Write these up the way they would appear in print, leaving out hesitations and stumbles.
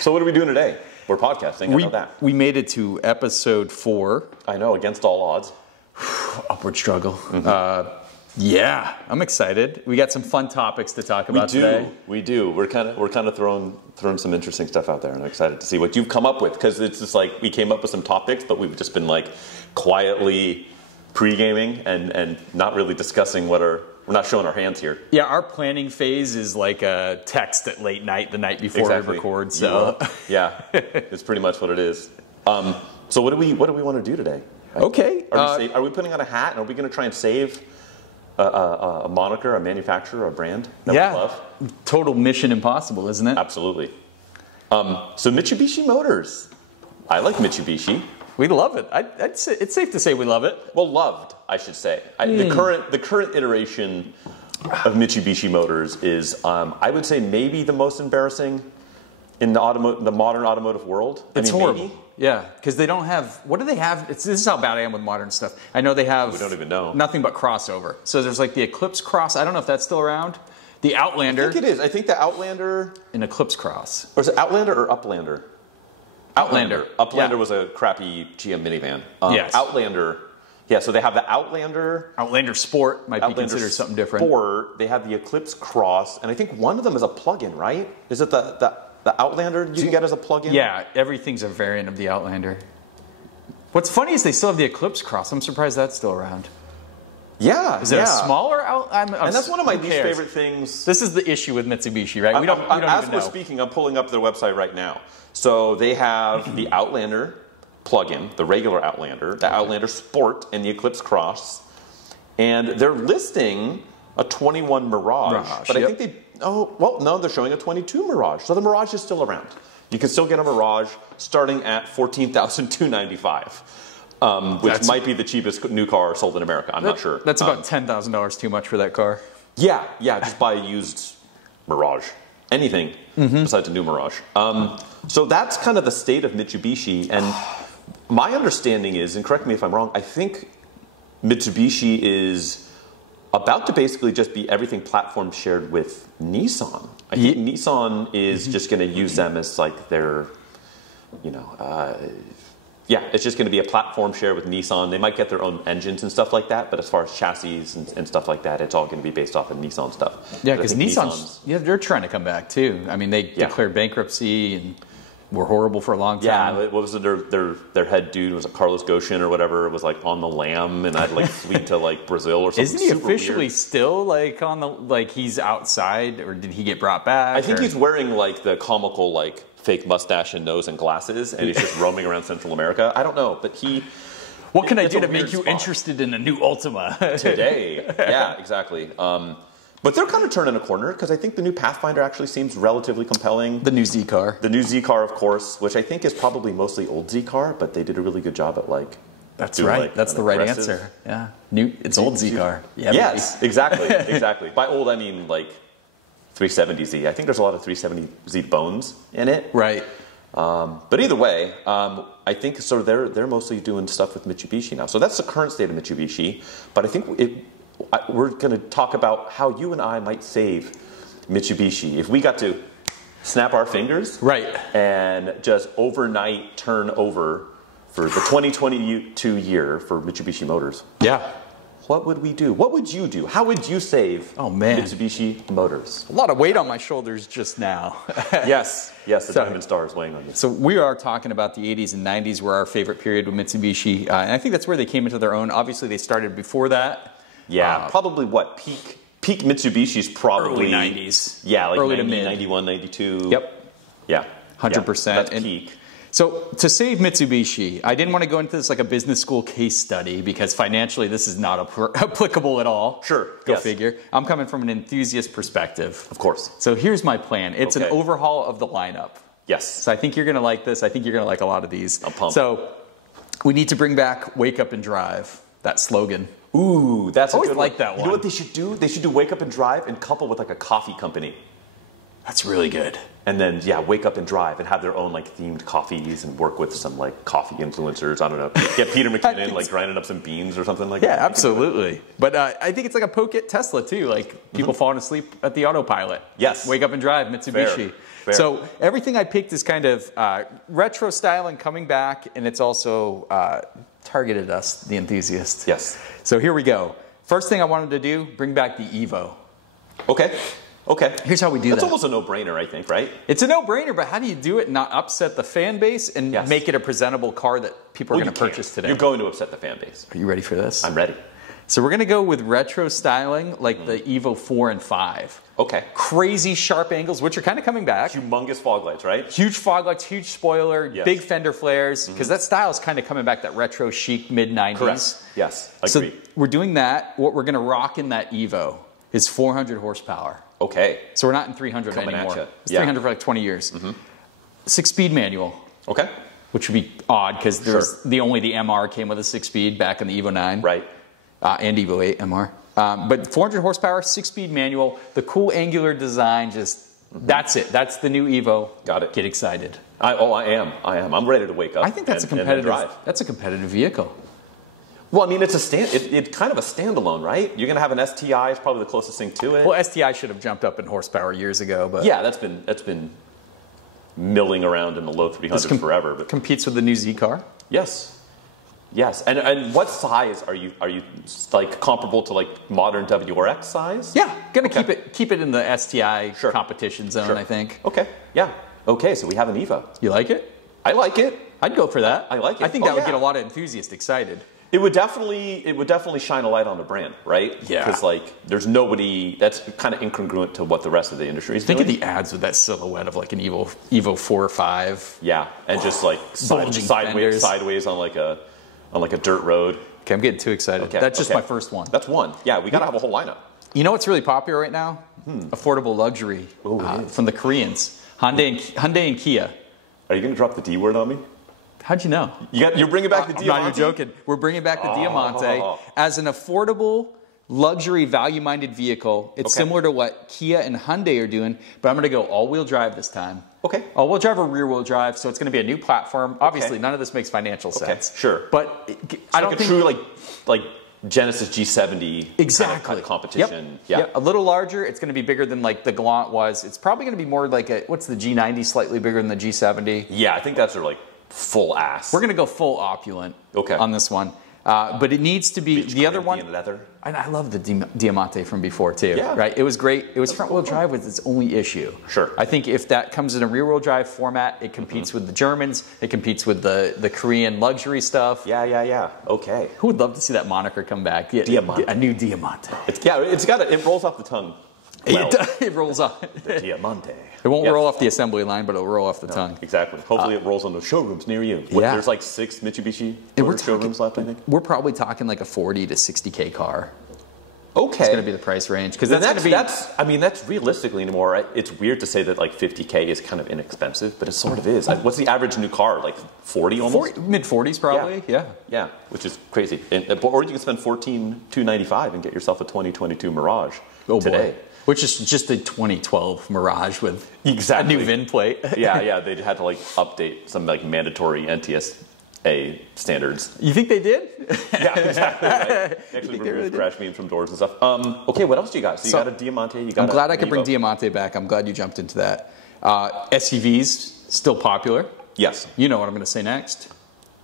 So what are we doing today? We're podcasting, I know that. We made it to episode 4. I know, against all odds. Upward struggle. Yeah, I'm excited. We got some fun topics to talk about today. We do. We're kind of throwing some interesting stuff out there, and I'm excited to see what you've come up with, because it's just like we came up with some topics, but we've just been like quietly pre-gaming and not really discussing we're not showing our hands here. Yeah, our planning phase is like a text at late night the night before we record. So yeah, it's pretty much what it is. So what do we want to do today? Okay. Are we putting on a hat, and are we going to try and save a moniker, a manufacturer, a brand that we love? Total mission impossible, isn't it? Absolutely. So Mitsubishi Motors. I like Mitsubishi. We love it. I'd say it's safe to say we love it. Well, loved, I should say. The current iteration of Mitsubishi Motors is, I would say, maybe the most embarrassing in the modern automotive world. It's horrible. Maybe. Yeah, because they don't have. What do they have? This is how bad I am with modern stuff. I know they have. We don't even know. Nothing but crossover. So there's like the Eclipse Cross. I don't know if that's still around. The Outlander. I think it is. I think the Outlander. An Eclipse Cross. Or is it Outlander or Uplander? Outlander. Uplander was a crappy GM minivan. Yes. Outlander. Yeah, so they have the Outlander. Outlander Sport might be considered something different. Sport. They have the Eclipse Cross, and I think one of them is a plug-in, right? Is it the Outlander you can get as a plug-in? Yeah, everything's a variant of the Outlander. What's funny is they still have the Eclipse Cross. I'm surprised that's still around. Yeah. Is it a smaller and that's one of my least favorite things. This is the issue with Mitsubishi, right? We don't as we're speaking, I'm pulling up their website right now. So they have the Outlander plug-in, the regular Outlander, the Outlander Sport, and the Eclipse Cross. And they're listing a 21 Mirage. But I think they're showing a 22 Mirage. So the Mirage is still around. You can still get a Mirage starting at $14,295, which might be the cheapest new car sold in America. I'm not sure. That's about $10,000 too much for that car. Yeah, just buy a used Mirage. Anything besides a new Mirage. So that's kind of the state of Mitsubishi. And my understanding is, and correct me if I'm wrong, I think Mitsubishi is about to basically just be everything platform shared with Nissan. I think Nissan is just going to use them as like their, it's just going to be a platform share with Nissan. They might get their own engines and stuff like that, but as far as chassis and stuff like that, it's all going to be based off of Nissan stuff. Yeah, because they're trying to come back too. I mean, they declared bankruptcy and were horrible for a long time. Yeah, what was it? Their head dude was Carlos Goshen or whatever. It was like on the lam, and I'd like flee to like Brazil or something. Isn't he officially still like on the he's outside, or did he get brought back? I think he's wearing like the comical like fake mustache and nose and glasses, and he's just roaming around Central America. I don't know, but he. What can I do to make you interested in a new Ultima today? Yeah, exactly. But they're kind of turning a corner, because I think the new Pathfinder actually seems relatively compelling. The new Z car. The new Z car, of course, which I think is probably mostly old Z car, but they did a really good job at like. That's right. Like that's the right answer. Yeah. It's old Z car. Yeah. Yes, exactly, exactly. By old, I mean like 370Z. I think there's a lot of 370Z bones in it. Right. But either way, I think they're mostly doing stuff with Mitsubishi now. So that's the current state of Mitsubishi. But I think we're going to talk about how you and I might save Mitsubishi if we got to snap our fingers, right, and just overnight turn over for the 2022 year for Mitsubishi Motors. Yeah. What would we do? What would you do? How would you save Mitsubishi Motors? A lot of weight on my shoulders just now. Yes, the Diamond Star is weighing on you. So we are talking about the 80s and 90s were our favorite period with Mitsubishi. And I think that's where they came into their own. Obviously, they started before that. Yeah, probably what? Peak Mitsubishi's probably... Early 90s. Yeah, like early 90, to mid. 91, 92. Yep. Yeah. 100%. That's peak. So to save Mitsubishi, I didn't want to go into this like a business school case study because financially this is not applicable at all. Sure. Go figure. I'm coming from an enthusiast perspective. Of course. So here's my plan. It's an overhaul of the lineup. Yes. So I think you're going to like this. I think you're going to like a lot of these. I'm pumped. So we need to bring back Wake Up and Drive, that slogan. Ooh, that's a good one. Like that one. You know what they should do? They should do Wake Up and Drive and couple with like a coffee company. That's really good. And then, yeah, wake up and drive and have their own like themed coffees and work with some like coffee influencers. I don't know. Get Peter McKinnon like grinding up some beans or something like that. Yeah, absolutely. But I think it's like a poke at Tesla too. Like people falling asleep at the autopilot. Yes. Wake up and drive Mitsubishi. Fair. So everything I picked is kind of retro styling coming back, and it's also targeted us, the enthusiasts. Yes. So here we go. First thing I wanted to do, bring back the Evo. Okay. Here's how we do That's that. almost a no-brainer, I think, right? It's a no-brainer, but how do you do it and not upset the fan base and make it a presentable car that people are going to purchase today? You're going to upset the fan base. Are you ready for this? I'm ready. So we're going to go with retro styling like the Evo 4 and 5. Okay. Crazy sharp angles, which are kind of coming back. Humongous fog lights, right? Huge fog lights, huge spoiler, big fender flares, because that style is kind of coming back, that retro chic mid-90s. Correct. Yes, agree. So we're doing that. What we're going to rock in that Evo is 400 horsepower. Okay. So we're not in 300 Coming anymore. at ya. It's 300 for like 20 years. 6-speed manual. Okay. Which would be odd because only the MR came with a 6-speed back in the Evo 9. Right. And Evo 8 MR. But 400 horsepower, 6-speed manual, the cool angular design, that's it. That's the new Evo. Got it. Get excited. I am. I'm ready to wake up. I think that's and drive. That's a competitive vehicle. Well, I mean, it's kind of a standalone, right? You're going to have an STI. It's probably the closest thing to it. Well, STI should have jumped up in horsepower years ago, but yeah, that's been milling around in the low 300s forever. But competes with the new Z car. Yes. And what size are you like comparable to like modern WRX size? Yeah, gonna keep it in the STI competition zone. I think. Okay. Yeah. Okay. So we have an Evo. You like it? I like it. I'd go for that. I like it. I think that would get a lot of enthusiasts excited. It would definitely shine a light on the brand, right? Yeah. Because like there's nobody that's kind of incongruent to what the rest of the industry is doing. Think of the ads with that silhouette of like an Evo 4 or 5. Yeah, and just like sideways on like a dirt road. Okay, I'm getting too excited. Okay, that's just my first one. That's one. Yeah, we gotta have a whole lineup. You know what's really popular right now? Affordable luxury from the Koreans. Hyundai and Kia. Are you gonna drop the D word on me? How'd you know? You're bringing back the Diamante? I'm not even joking. We're bringing back the Diamante as an affordable, luxury, value-minded vehicle. It's similar to what Kia and Hyundai are doing, but I'm going to go all-wheel drive this time. Okay. All-wheel drive or rear-wheel drive, so it's going to be a new platform. Obviously, none of this makes financial sense. Sure. But I don't think... true, like Genesis G70 kind of competition. Yep. A little larger. It's going to be bigger than like the Galant was. It's probably going to be more like what's the G90, slightly bigger than the G70. Yeah, I think that's like full ass. We're going to go full opulent on this one. But it needs to be the other one. Leather. And I love the Diamante from before too. Yeah. Right. It was great. It was front wheel drive with its only issue. Sure. I think if that comes in a rear wheel drive format, it competes with the Germans. It competes with the Korean luxury stuff. Yeah. Okay. Who would love to see that moniker come back? Diamante. A new Diamante. It rolls off the tongue. Well, it rolls off. The Diamante. It won't roll off the assembly line, but it'll roll off the tongue. Exactly. Hopefully it rolls on the showrooms near you. There's like 6 Mitsubishi showrooms left, I think. We're probably talking like a 40 to 60K car. Okay. It's going to be the price range. Because that's realistically anymore, right? It's weird to say that like 50K is kind of inexpensive, but it sort of is. What's the average new car? Like 40 almost? Mid-40s probably, yeah. Yeah, which is crazy. Or you can spend $14,295 and get yourself a 2022 Mirage today. Boy. Which is just a 2012 Mirage with a new VIN plate. yeah, they had to like update some like mandatory NTSA standards. You think they did? Yeah, exactly. Right? They actually removed crash beams from doors and stuff. Okay, what else do you got? So you got a Diamante. I'm glad I could bring Diamante back. I'm glad you jumped into that. SUVs still popular. Yes. You know what I'm going to say next.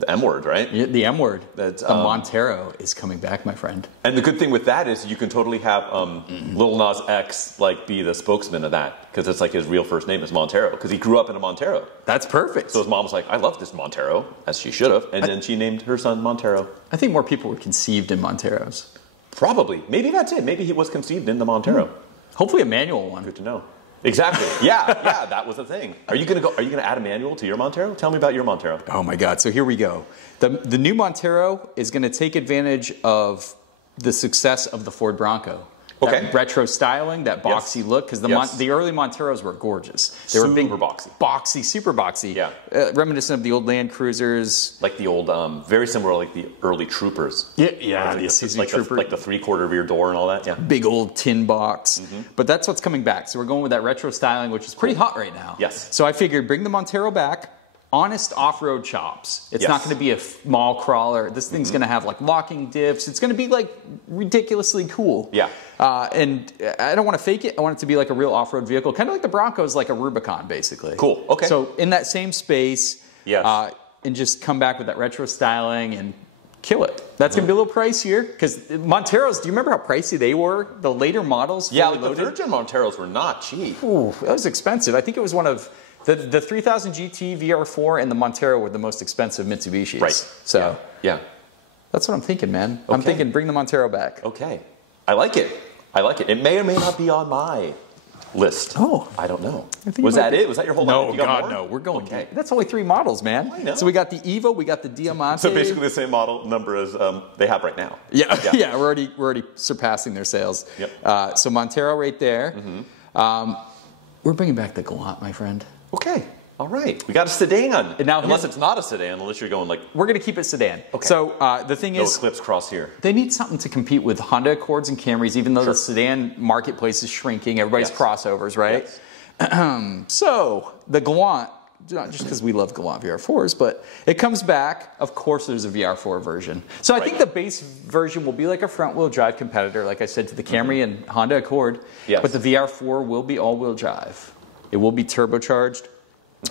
The M word, right? The M word. The Montero is coming back, my friend. And the good thing with that is you can totally have Lil Nas X like be the spokesman of that because it's like his real first name is Montero because he grew up in a Montero. That's perfect. So his mom was like, I love this Montero, as she should have, and then she named her son Montero. I think more people were conceived in Monteros. Probably. Maybe that's it. Maybe he was conceived in the Montero. Hopefully a manual one. Good to know. Exactly. Yeah, that was the thing. Are you gonna add a manual to your Montero? Tell me about your Montero. Oh my God! So here we go. The new Montero is going to take advantage of the success of the Ford Bronco. Okay. That retro styling, that boxy look, because the early Monteros were gorgeous. They were big, boxy, super boxy. Yeah. Reminiscent of the old Land Cruisers. Like the old, very similar, like the early Troopers. Yeah, the Isuzu like Trooper. Like the 3/4 rear door and all that. Yeah. Big old tin box. But that's what's coming back. So we're going with that retro styling, which is pretty hot right now. Yes. So I figured bring the Montero back. Honest off-road chops. It's not going to be a mall crawler. This thing's going to have like locking diffs. It's going to be like ridiculously cool. Yeah. And I don't want to fake it. I want it to be like a real off-road vehicle, kind of like the Bronco's, like a Rubicon, basically. Cool. Okay. So in that same space, and just come back with that retro styling and kill it. That's going to be a little pricier because Monteros. Do you remember how pricey they were? The later models. Yeah, like the third-gen Monteros were not cheap. Ooh, that was expensive. I think it was one of the 3000 GT Vr4 and the Montero were the most expensive Mitsubishis. Right. So yeah. That's what I'm thinking, man. Okay. I'm thinking bring the Montero back. Okay. I like it. I like it. It may or may not be on my list. Oh. I don't know. Was that it? Was that your whole No, lineup? You got God, more? no. We're going. Okay. That's only 3 models, man. I know. So we got the Evo, we got the Diamante. So basically the same model number as they have right now. Yeah, yeah. We're already surpassing their sales. Yep. So Montero right there. We're bringing back the Galant, my friend. Okay. All right. We got a sedan. And now unless it's not a sedan, unless you're going like... We're going to keep it sedan. Okay. So the thing No is... Eclipse cross here. They need something to compete with Honda Accords and Camrys, even though the sedan marketplace is shrinking. Everybody's crossovers, right? Yes. So the Galant, not just because we love Galant VR4s, but it comes back. Of course, there's a VR4 version. So I think the base version will be like a front-wheel drive competitor, like I said, to the Camry and Honda Accord. Yes. But the VR4 will be all-wheel drive. It will be turbocharged.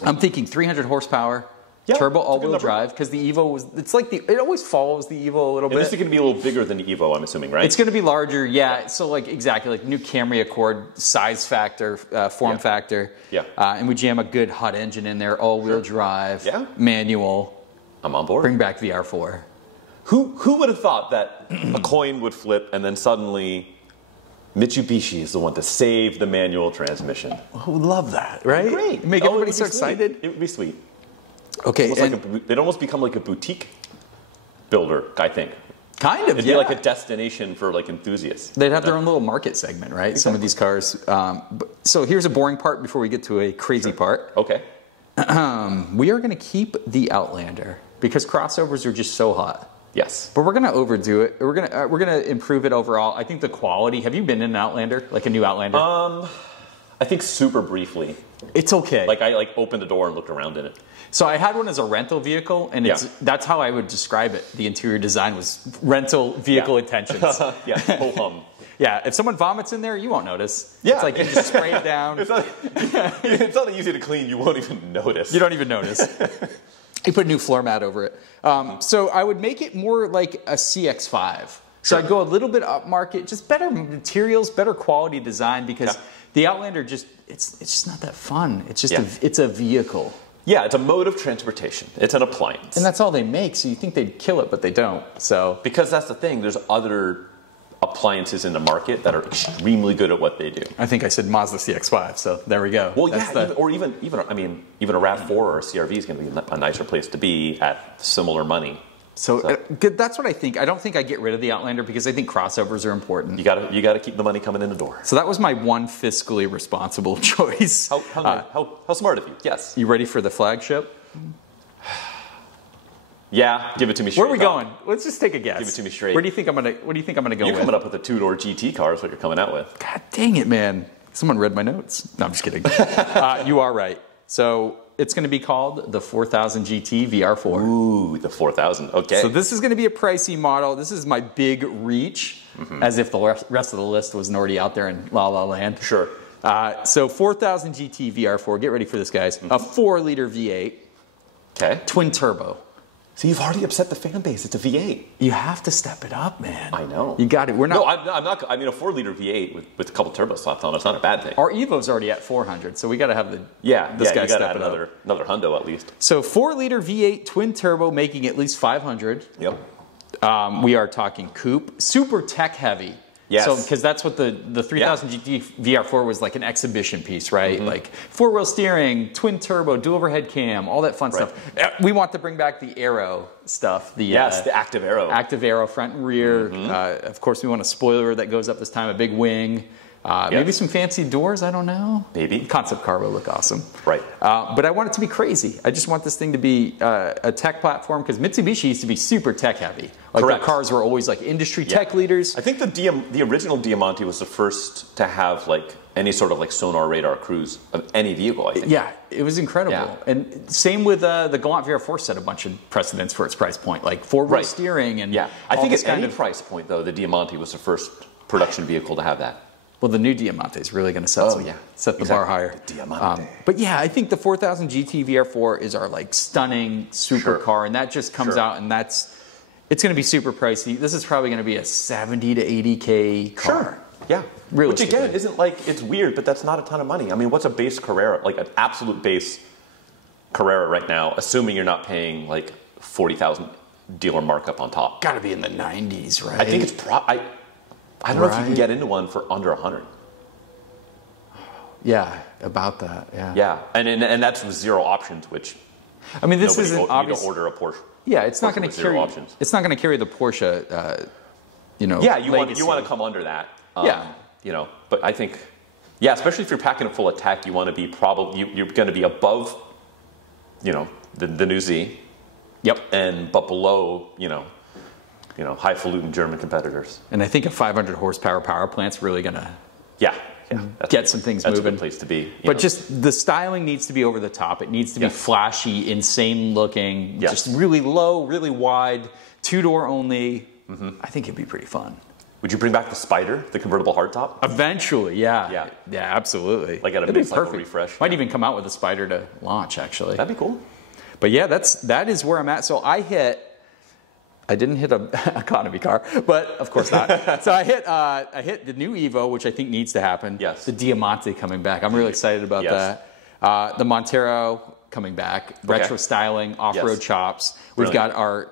I'm thinking 300 horsepower, turbo all-wheel drive, because the Evo was, it's like it always follows the Evo a little bit. This is going to be a little bigger than the Evo, I'm assuming, right? It's going to be larger, yeah. So like exactly like new Camry Accord size factor, form factor. Yeah. And we jam a good hot engine in there, all-wheel drive, manual. I'm on board. Bring back VR4. Who would have thought that a coin would flip and then suddenly Mitsubishi is the one to save the manual transmission? Who would love that, right? Great. Make everybody so excited. It would be sweet. Okay. They'd almost become like a boutique builder, I think. Kind of, It'd be like a destination for like enthusiasts. They'd have their own little market segment, right? Exactly. Some of these cars. So here's a boring part before we get to a crazy part. Okay. We are going to keep the Outlander because crossovers are just so hot. Yes. But we're going to overdo it. We're going to improve it overall. I think the quality. Have you been in an Outlander, like a new Outlander? I think super briefly. It's okay. Like I opened the door and looked around in it. So I had one as a rental vehicle, and that's how I would describe it. The interior design was rental vehicle intentions. Yeah, ho hum. Yeah, if someone vomits in there, you won't notice. Yeah. It's like you just spray it down. It's not easy to clean. You won't even notice. You don't even notice. You put a new floor mat over it. So I would make it more like a CX-5. So I'd go a little bit upmarket, just better materials, better quality design, because the Outlander it's just not that fun. It's just it's a vehicle. Yeah, it's a mode of transportation. It's an appliance. And that's all they make, so you think they'd kill it, but they don't. So because that's the thing, there's other appliances in the market that are extremely good at what they do. I think I said Mazda CX-5, so there we go. Well, even a RAV4 or a CR-V is going to be a nicer place to be at similar money. So that's what I think. I don't think I get rid of the Outlander because I think crossovers are important. You got to keep the money coming in the door. So that was my one fiscally responsible choice. How smart of you? Yes. You ready for the flagship? Yeah, give it to me straight. Where are we going? Let's just take a guess. Give it to me straight. What do you think I'm gonna go with? You're coming up with a 2-door GT car is what you're coming out with. God dang it, man. Someone read my notes. No, I'm just kidding. You are right. So it's going to be called the 4000 GT VR4. Ooh, the 4000. Okay. So this is going to be a pricey model. This is my big reach, as if the rest of the list wasn't already out there in La La Land. Sure. So 4000 GT VR4. Get ready for this, guys. A 4-liter V8. Okay. Twin turbo. So you've already upset the fan base. It's a V8. You have to step it up, man. I know. You got it. We're not. No, I'm not. I mean, a 4-liter V8 with a couple turbo slots on it's not a bad thing. Our Evo's already at 400, so we got to have the this guy you step add it another hundo at least. So 4-liter V8 twin turbo, making at least 500. Yep. We are talking coupe, super tech heavy. Yes. So, because that's what the 3000 Gt Vr4 was like, an exhibition piece, right? Like 4-wheel steering, twin turbo, dual overhead cam, all that fun stuff. We want to bring back the aero stuff. The active aero. Active aero, front and rear. Of course, we want a spoiler that goes up this time, a big wing. Maybe some fancy doors, I don't know. Maybe. Concept car will look awesome. Right. But I want it to be crazy. I just want this thing to be a tech platform, because Mitsubishi used to be super tech heavy. Like their cars were always like industry tech leaders. I think the original Diamante was the first to have like any sort of like sonar radar cruise of any vehicle, I think. Yeah, it was incredible. Yeah. And same with the Galant VR4 set a bunch of precedents for its price point, like 4-wheel steering and I think at any price point though, the Diamante was the first production vehicle to have that. Well, the new Diamante is really going to set the bar higher. The Diamante. But yeah, I think the 4000 Gt Vr4 is our like stunning super car, and that just comes out, and it's going to be super pricey. This is probably going to be a 70 to 80K car. Sure. Yeah. Which again isn't like, it's weird, but that's not a ton of money. I mean, what's a base Carrera, like an absolute base Carrera right now, assuming you're not paying like 40,000 dealer markup on top? Got to be in the 90s, right? I think it's I don't know if you can get into one for under 100. Yeah, about that. Yeah. Yeah, and that's with zero options, which I mean, this isn't obvious. You don't order a Porsche. Yeah, it's not going to carry options. It's not going to carry the Porsche. Yeah, you want to come under that. But I think, especially if you're packing it full of tech, you want to be you're going to be above, the new Z. Yep. But below, highfalutin German competitors. And I think a 500 horsepower power plant's really going to get some things moving. That's a good place to be. But just the styling needs to be over the top. It needs to be flashy, insane looking, just really low, really wide, 2-door only. I think it'd be pretty fun. Would you bring back the Spider, the convertible hardtop? Eventually, yeah, absolutely. Like at a mid-cycle refresh. Might even come out with a Spider to launch, actually. That'd be cool. But yeah, that is where I'm at. So I didn't hit an economy car, but of course not. So I hit the new Evo, which I think needs to happen. Yes. The Diamante coming back. I'm really excited about that. The Montero coming back. Retro styling, off-road chops. We've got our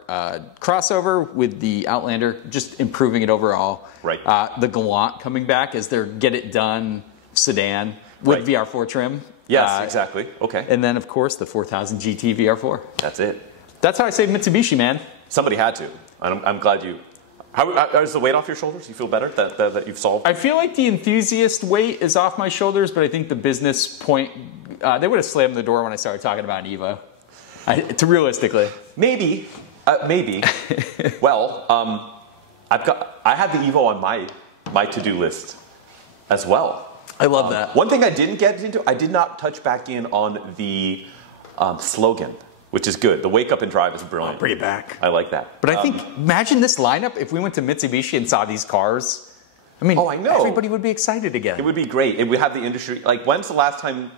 crossover with the Outlander, just improving it overall. Right. The Galant coming back as their get-it-done sedan with VR4 trim. Yes, exactly. Okay. And then, of course, the 4000 GT VR4. That's it. That's how I saved Mitsubishi, man. Somebody had to. I'm glad you... How is the weight off your shoulders? You feel better that you've solved? I feel like the enthusiast weight is off my shoulders, but I think the business point... they would have slammed the door when I started talking about an Evo. Realistically. Maybe. Well, I had the Evo on my to-do list as well. I love that. One thing I didn't get into, I did not touch back in on the slogan, which is good. The wake up and drive is brilliant. Bring it back. I like that. But I think, imagine this lineup if we went to Mitsubishi and saw these cars. I mean, I know. Everybody would be excited again. It would be great. It would have the industry, like when's the last time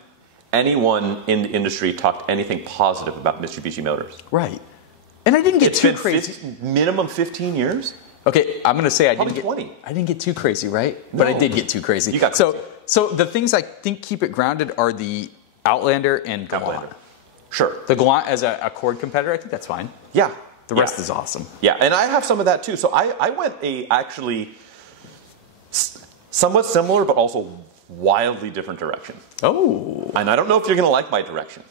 anyone in the industry talked anything positive about Mitsubishi Motors? Right. And I didn't get too crazy. Minimum 15 years? Okay, I'm going to say I didn't get too crazy, right? No. But I did get too crazy. You got crazy. So the things I think keep it grounded are the Outlander and Galant. Sure. The Galant as a Accord competitor, I think that's fine. Yeah. The rest is awesome. Yeah, and I have some of that too. So I went actually somewhat similar, but also wildly different direction. Oh. And I don't know if you're going to like my direction.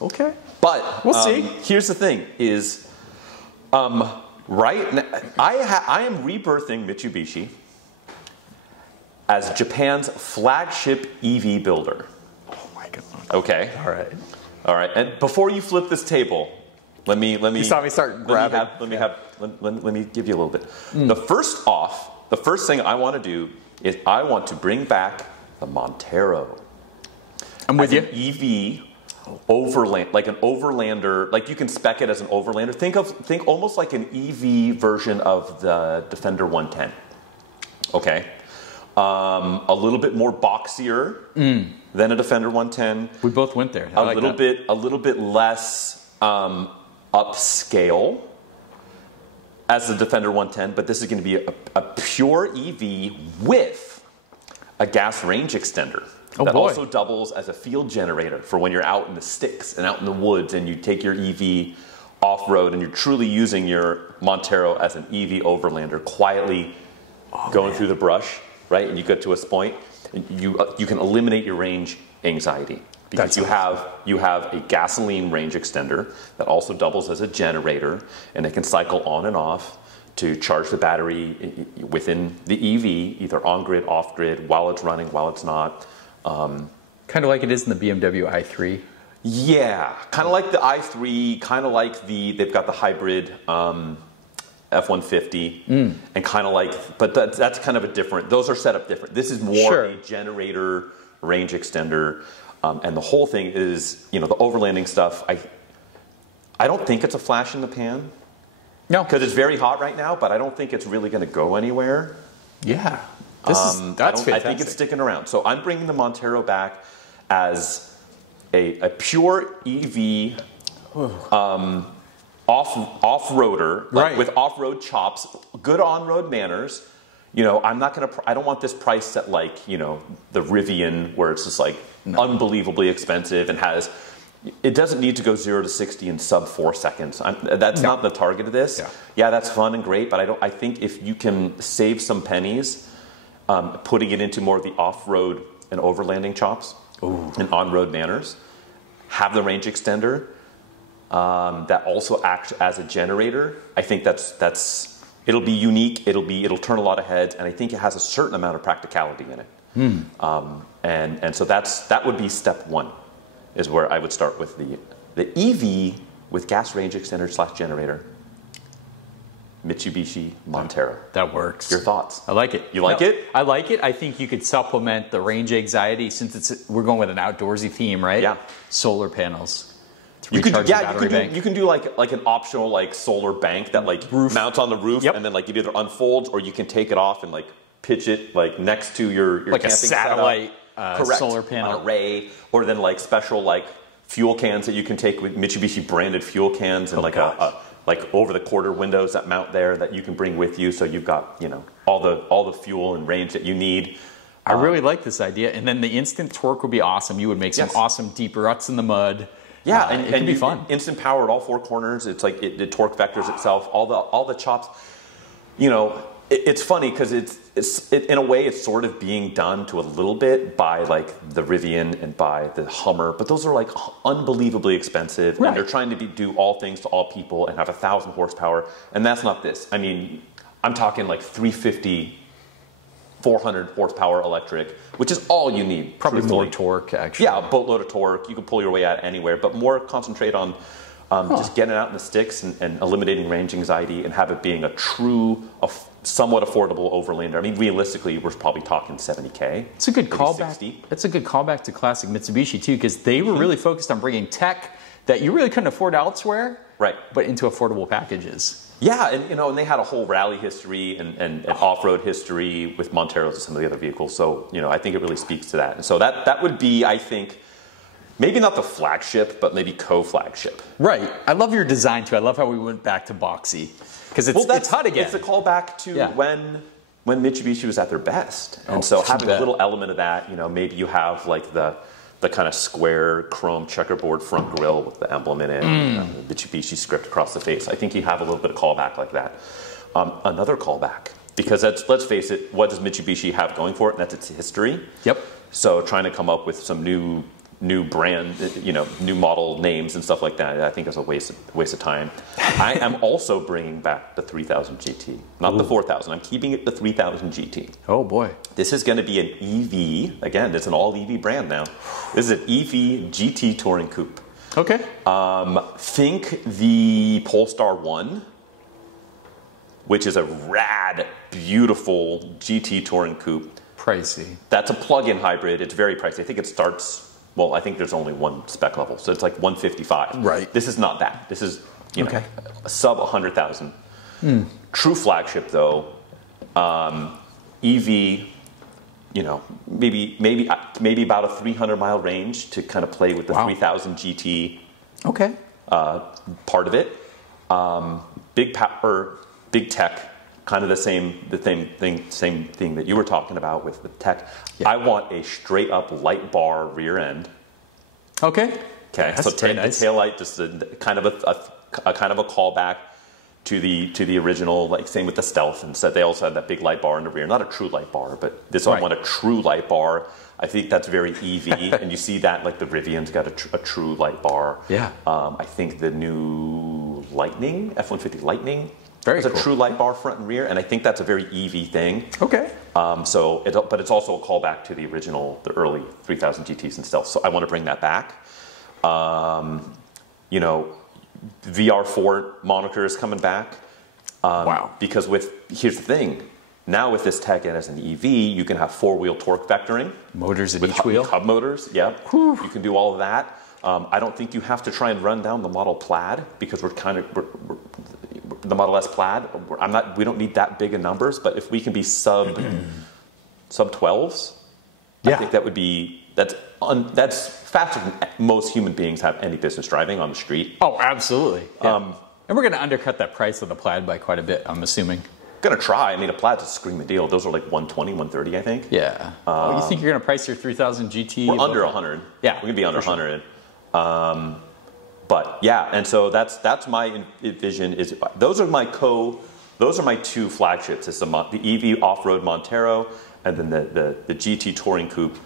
Okay. But we'll see. Here's the thing is, right now, I am rebirthing Mitsubishi as Japan's flagship EV builder. Oh my God. Okay. All right. And before you flip this table, let me. You saw me start grabbing. Let me give you a little bit. The first thing I want to do is I want to bring back the Montero. I'm with you. An EV overland, like an overlander, like you can spec it as an overlander. Think almost like an EV version of the Defender 110. Okay. A little bit more boxier than a Defender 110. We both went there. A little bit less upscale as the Defender 110, but this is going to be a pure EV with a gas range extender that also doubles as a field generator for when you're out in the sticks and out in the woods and you take your EV off-road and you're truly using your Montero as an EV overlander quietly going through the brush, right? And you get to a point, and you can eliminate your range anxiety because you have a gasoline range extender that also doubles as a generator, and it can cycle on and off to charge the battery within the EV, either on grid, off grid, while it's running, while it's not. Kind of like it is in the BMW i3. Yeah, kind of like the i3, kind of like they've got the hybrid F-150, and kind of like, but that's kind of a different, those are set up different. This is more a generator range extender, and the whole thing is, the overlanding stuff, I don't think it's a flash in the pan. No. Because it's very hot right now, but I don't think it's really going to go anywhere. Yeah. That's fantastic. I think it's sticking around. So I'm bringing the Montero back as a pure EV off-roader, like with off-road chops, good on-road manners. I don't want this priced at like, the Rivian, where it's just like unbelievably expensive and it doesn't need to go 0 to 60 in sub 4 seconds. That's not the target of this. Yeah, that's fun and great, but I think if you can save some pennies, putting it into more of the off-road and overlanding chops and on-road manners, have the range extender that also acts as a generator. I think it'll be unique. It'll turn a lot of heads, and I think it has a certain amount of practicality in it. And so that would be step one, is where I would start with the EV with gas range extender / generator. Mitsubishi Montero. That works. Your thoughts? I like it. You like it? I like it. I think you could supplement the range anxiety, since we're going with an outdoorsy theme, right? Yeah. Solar panels. You can do like an optional like solar bank that like mounts on the roof, and then like it either unfolds or you can take it off and like pitch it like next to your like camping a satellite solar panel array, or then like special like fuel cans that you can take with Mitsubishi branded fuel cans, and like over the quarter windows that mount there that you can bring with you, so you've got all the fuel and range that you need. I really like this idea, and then the instant torque would be awesome. You would make some awesome deep ruts in the mud. Yeah, and it can be fun. Instant power at all four corners. It's like it torque vectors itself. All the chops. It's funny because it's in a way it's sort of being done to a little bit by like the Rivian and by the Hummer, but those are like unbelievably expensive, and they're trying to do all things to all people and have 1,000 horsepower, and that's not this. I mean, I'm talking like 350. 400 horsepower electric, which is all you need. Probably more torque, actually. Yeah, a boatload of torque. You can pull your way out anywhere, but more concentrate on just getting it out in the sticks and eliminating range anxiety, and have it being a true, somewhat affordable overlander. I mean, realistically, we're probably talking 70K. It's a good callback. It's a good callback to classic Mitsubishi too, because they were really focused on bringing tech that you really couldn't afford elsewhere, but into affordable packages. Yeah, and they had a whole rally history and off-road history with Monteros and some of the other vehicles. So, I think it really speaks to that. And so that would be, I think, maybe not the flagship, but maybe co-flagship. Right. I love your design, too. I love how we went back to boxy. Because it's hot again. It's a callback to when Mitsubishi was at their best. And so having a little element of that, maybe you have like the kind of square chrome checkerboard front grille with the emblem in it, the Mitsubishi script across the face. I think you have a little bit of callback like that. Another callback, because let's face it, what does Mitsubishi have going for it? And that's its history. Yep. So trying to come up with some new brand, new model names and stuff like that, I think is a waste of time. I am also bringing back the 3000 GT, not the 4000. I'm keeping it the 3000 GT. Oh boy. This is going to be an EV. Again, it's an all EV brand now. This is an EV GT Touring Coupe. Okay. Think the Polestar 1, which is a rad, beautiful GT Touring Coupe. Pricey. That's a plug-in hybrid. It's very pricey. I think it starts. Well, I think there's only one spec level, so it's like 155. Right. This is not that. This is a sub 100,000. True flagship though. EV. Maybe about a 300-mile range to kind of play with the 3000 GT. Okay. Part of it. Big power, big tech. Kind of the same thing that you were talking about with the tech. Yeah. I want a straight up light bar rear end. Okay. Okay. So take the tail light, just kind of a callback to the original, like same with the Stealth, and said they also had that big light bar in the rear. Not a true light bar, but this one I want a true light bar. I think that's very EV, and you see that like the Rivian's got a true light bar. Yeah. I think the new Lightning, F-150 Lightning, has cool. a true light bar front and rear, and I think that's a very EV thing. Okay. But it's also a callback to the original, the early 3000 GTs and Stealth. So I want to bring that back. You know, VR4 moniker is coming back. Wow. Because here's the thing. Now with this tech and as an EV, you can have 4-wheel torque vectoring. Motors at with each wheel. Hub motors, yeah. Whew. You can do all of that. I don't think you have to try and run down the Model Plaid because we're the Model S Plaid. We don't need that big of numbers, but if we can be sub 12s, I think that would be that's faster than most human beings have any business driving on the street. Oh, absolutely. Yeah. And we're going to undercut that price of the Plaid by quite a bit, I'm assuming. Gonna try. I mean, a Plaid's a screaming deal. Those are like 120, 130, I think. Yeah. You think you're going to price your 3000 GT? We're under 100. Yeah. We're going to be under 100. But yeah, and so that's my vision. Those are my two flagships. It's the EV off-road Montero and then the GT touring coupe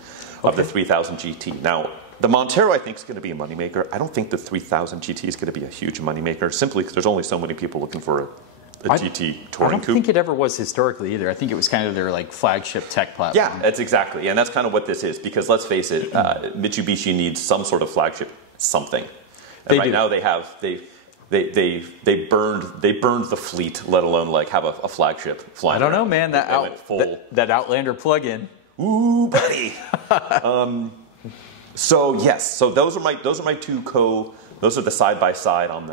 of the 3000 GT. Now, the Montero I think is going to be a moneymaker. I don't think the 3000 GT is going to be a huge moneymaker simply because there's only so many people looking for a GT touring coupe. I don't think it ever was historically either. I think it was kind of their like flagship tech platform. Yeah, that's exactly, and that's kind of what this is. Because let's face it, Mitsubishi needs some sort of flagship something. And right now they burned the fleet, let alone like have a flagship flying. I don't know, man. That Outlander plug-in. Ooh, buddy. So yes, so those are my two those are the side by side on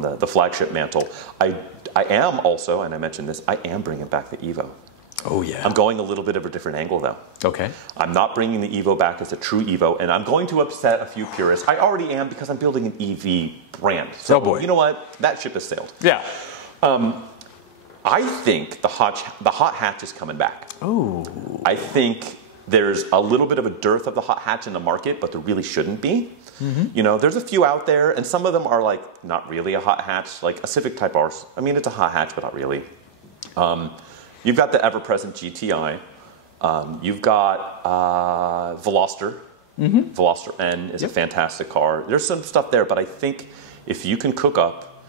the flagship mantle. I am also, and I mentioned this, I am bringing back the Evo. Oh yeah. I'm going a little bit of a different angle though. Okay. I'm not bringing the Evo back as a true Evo, and I'm going to upset a few purists. I already am because I'm building an EV brand. So oh boy. You know what? That ship has sailed. Yeah. I think the hot hatch is coming back. Oh. I think there's a little bit of a dearth of the hot hatch in the market, but there really shouldn't be. Mm-hmm. You know, there's a few out there, and some of them are like not really a hot hatch, like a Civic Type R. I mean, it's a hot hatch, but not really. You've got the ever-present GTI. You've got Veloster. Mm-hmm. Veloster N is a fantastic car. There's some stuff there, but I think if you can cook up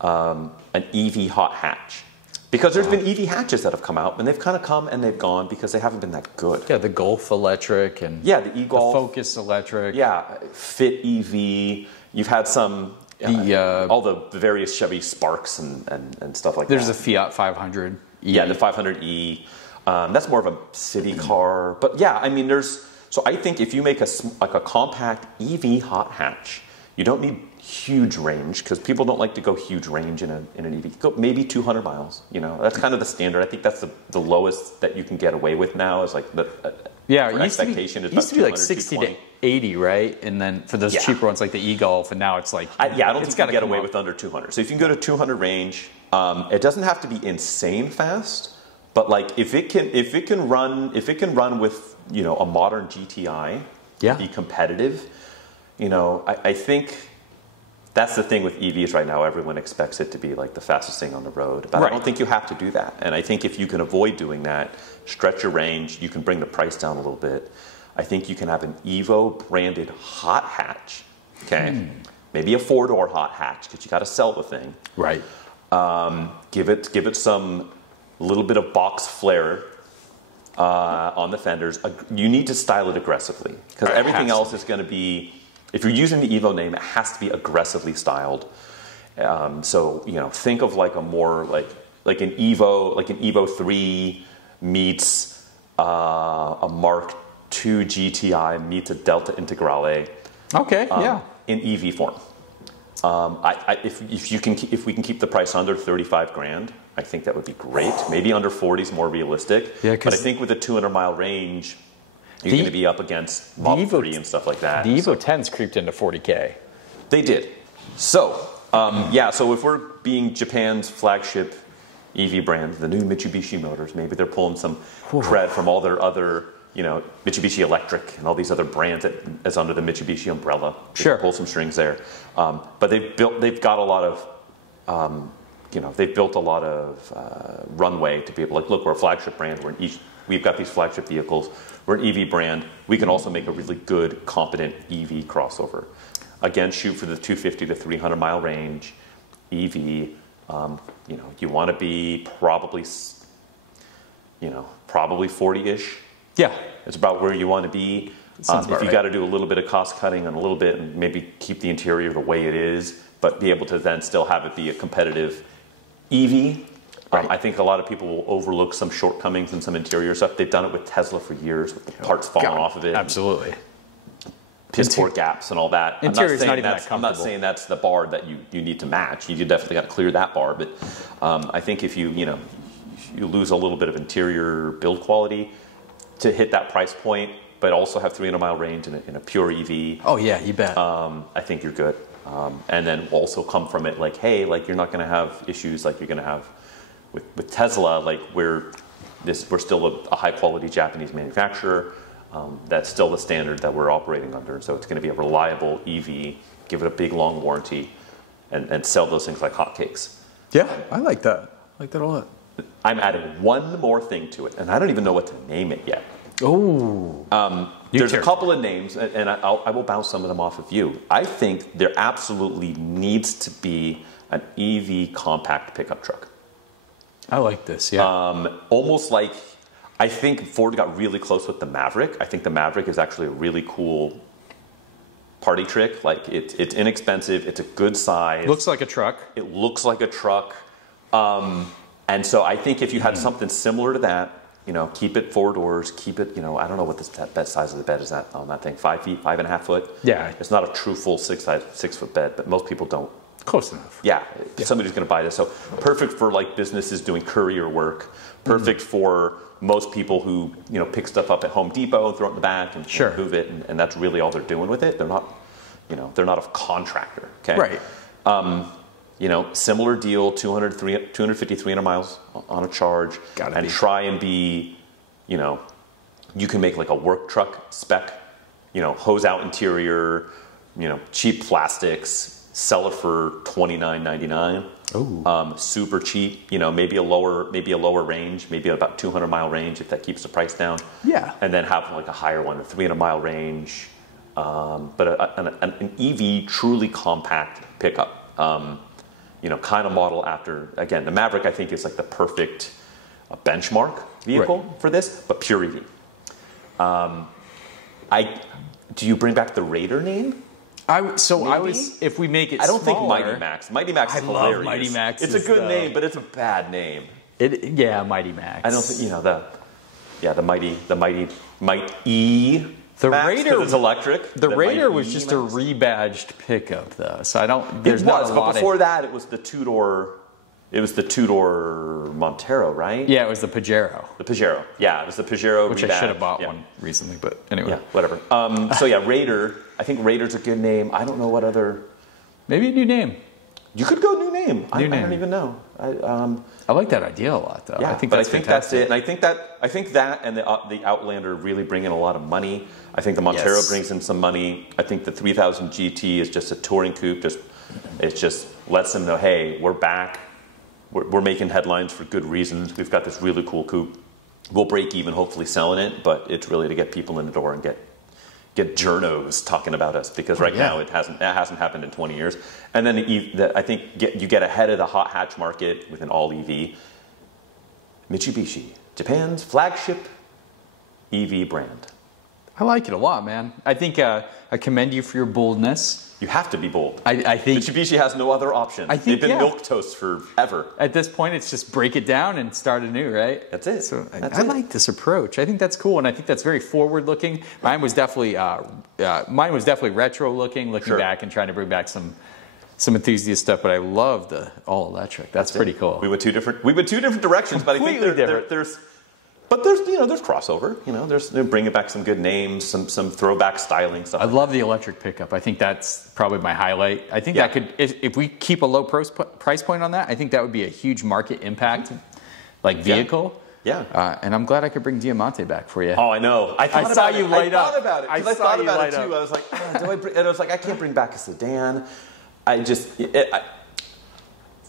an EV hot hatch, because there's been EV hatches that have come out, and they've kind of come and they've gone because they haven't been that good. Yeah, the Golf electric and the e-Golf. The Focus electric. Yeah, Fit EV. You've had some, all the various Chevy Sparks and stuff like that. There's a Fiat 500. Yeah, the 500e. That's more of a city car. But yeah, I mean, so I think if you make a compact EV hot hatch, you don't need huge range because people don't like to go huge range in an EV. Go maybe 200 miles. You know, that's kind of the standard. I think that's the lowest that you can get away with now is like the expectation is about 200, used to be like 60 to 80, right? And then for those cheaper ones like the e-Golf, and now it's like I don't think you can get away with under 200. So if you can go to 200 range, it doesn't have to be insane fast, but like if it can run with a modern GTI, be competitive. You know, I think that's the thing with EVs right now. Everyone expects it to be like the fastest thing on the road, but I don't think you have to do that. And I think if you can avoid doing that, stretch your range, you can bring the price down a little bit. I think you can have an Evo branded hot hatch. Okay, maybe a 4-door hot hatch because you got to sell the thing. Right. Give it some little bit of box flare on the fenders. You need to style it aggressively because everything else is going to be. If you're using the Evo name, it has to be aggressively styled. So think of like a more like an Evo 3 meets a Mark II GTI meets a Delta Integrale. Okay. In EV form. If we can keep the price under 35 grand, I think that would be great. Maybe under 40 is more realistic. Yeah, but I think with a 200-mile range, you're going to be up against Model 3 and stuff like that. The Evo 10's creeped into 40K. They did. So, so if we're being Japan's flagship EV brand, the new Mitsubishi Motors, maybe they're pulling some cred from all their other, Mitsubishi Electric and all these other brands that is under the Mitsubishi umbrella. They pull some strings there. But they've got a lot of they've built a lot of runway to be able, like, look, we're a flagship brand. We've got these flagship vehicles. We're an EV brand. We can also make a really good, competent EV crossover. Again, shoot for the 250 to 300 mile range, EV. You want to be probably 40-ish. Yeah. It's about where you want to be. If you got to do a little bit of cost cutting and a little bit, and maybe keep the interior the way it is, but be able to then still have it be a competitive EV. Right. I think a lot of people will overlook some shortcomings and some interior stuff. They've done it with Tesla for years, with the parts falling off of it. Absolutely. Piss poor gaps and all that. Interior's not even that comfortable. I'm not saying that's the bar that you need to match. You definitely got to clear that bar. But I think if you lose a little bit of interior build quality to hit that price point, but also have 300 mile range in a pure EV. Oh yeah, you bet. I think you're good. And then also come from it like, hey, like, you're not going to have issues like you're going to have with Tesla. Like, we're still a high quality Japanese manufacturer. That's still the standard that we're operating under. So it's going to be a reliable EV, give it a big long warranty, and sell those things like hotcakes. Yeah, I like that. I like that a lot. I'm adding one more thing to it, and I don't even know what to name it yet. Oh. There's a couple of names, and I will bounce some of them off of you. I think there absolutely needs to be an EV compact pickup truck. I like this, yeah. Almost like, I think Ford got really close with the Maverick. I think the Maverick is actually a really cool party trick. Like, it's inexpensive, it's a good size. Looks like a truck. It looks like a truck. And so I think if you had something similar to that, keep it 4 doors, keep it, I don't know what the bed size of the bed is on that thing, 5 feet, 5.5 foot. Yeah. It's not a true full 6 foot bed, but most people don't. Close enough. Yeah. Somebody's going to buy this. So perfect for, like, businesses doing courier work. Perfect for most people who, pick stuff up at Home Depot and throw it in the back and move it. And that's really all they're doing with it. They're not, they're not a contractor. Okay. Right. Similar deal, 250, 300 miles on a charge. And try and be, you can make like a work truck spec, hose out interior, cheap plastics, sell it for $29.99. Oh. Super cheap, maybe a lower range, maybe about 200 mile range if that keeps the price down. Yeah. And then have like a higher one, a 300 mile range, but an EV truly compact pickup. Kind of model after, again, the Maverick, I think, is like the perfect benchmark vehicle for this, but pure EV. Do you bring back the Raider name? If we make it I don't smaller, think Mighty Max. Mighty Max is hilarious. love Mighty Max. It's a good name, but it's a bad name. Mighty Max. I don't think, the Might E. The Max, Raider is electric. The Raider was just a rebadged pickup, though. So I don't. There's it not was, a but lot before that, it was the two-door. It was the two-door Montero, right? Yeah, it was the Pajero. The Pajero. Yeah, it was the Pajero. Which I should have bought one recently, but anyway. Yeah, whatever. Raider. I think Raider's a good name. I don't know what other. Maybe a new name. You could go new name. I don't even know. I like that idea a lot, though. Yeah, I think that's it. And I think that and the Outlander really bring in a lot of money. I think the Montero brings in some money. I think the 3000 GT is just a touring coupe. It just lets them know, hey, we're back. We're making headlines for good reasons. We've got this really cool coupe. We'll break even, hopefully selling it, but it's really to get people in the door and get journos talking about us, because now it hasn't happened in 20 years. And then I think you get ahead of the hot hatch market with an all EV. Mitsubishi, Japan's flagship EV brand. I like it a lot, man. I think I commend you for your boldness. You have to be bold. I think Mitsubishi has no other option. They've been milquetoast forever. At this point, it's just break it down and start anew, right? That's it. So I like this approach. I think that's cool, and I think that's very forward-looking. Mine was definitely retro-looking, looking back and trying to bring back some enthusiast stuff. But I love the all-electric. That's pretty cool. We went two different directions, but I think there's crossover. They're bringing back some good names, some throwback styling stuff. I love the electric pickup. I think that's probably my highlight. I think that could, if we keep a low price point on that, I think that would be a huge market impact, vehicle. Yeah. And I'm glad I could bring Diamante back for you. Oh, I know. I saw you light up. I thought about it too. I was like, I was like, I can't bring back a sedan.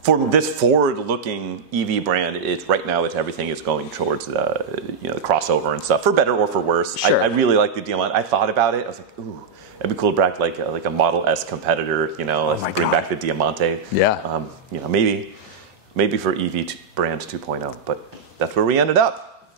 for this forward-looking EV brand, it's right now everything is going towards the the crossover and stuff, for better or for worse. Sure. I really like the Diamante. I thought about it. I was like, ooh, it'd be cool to back like a Model S competitor. Bring back the Diamante. Yeah. Maybe for EV brand 2.0, but that's where we ended up.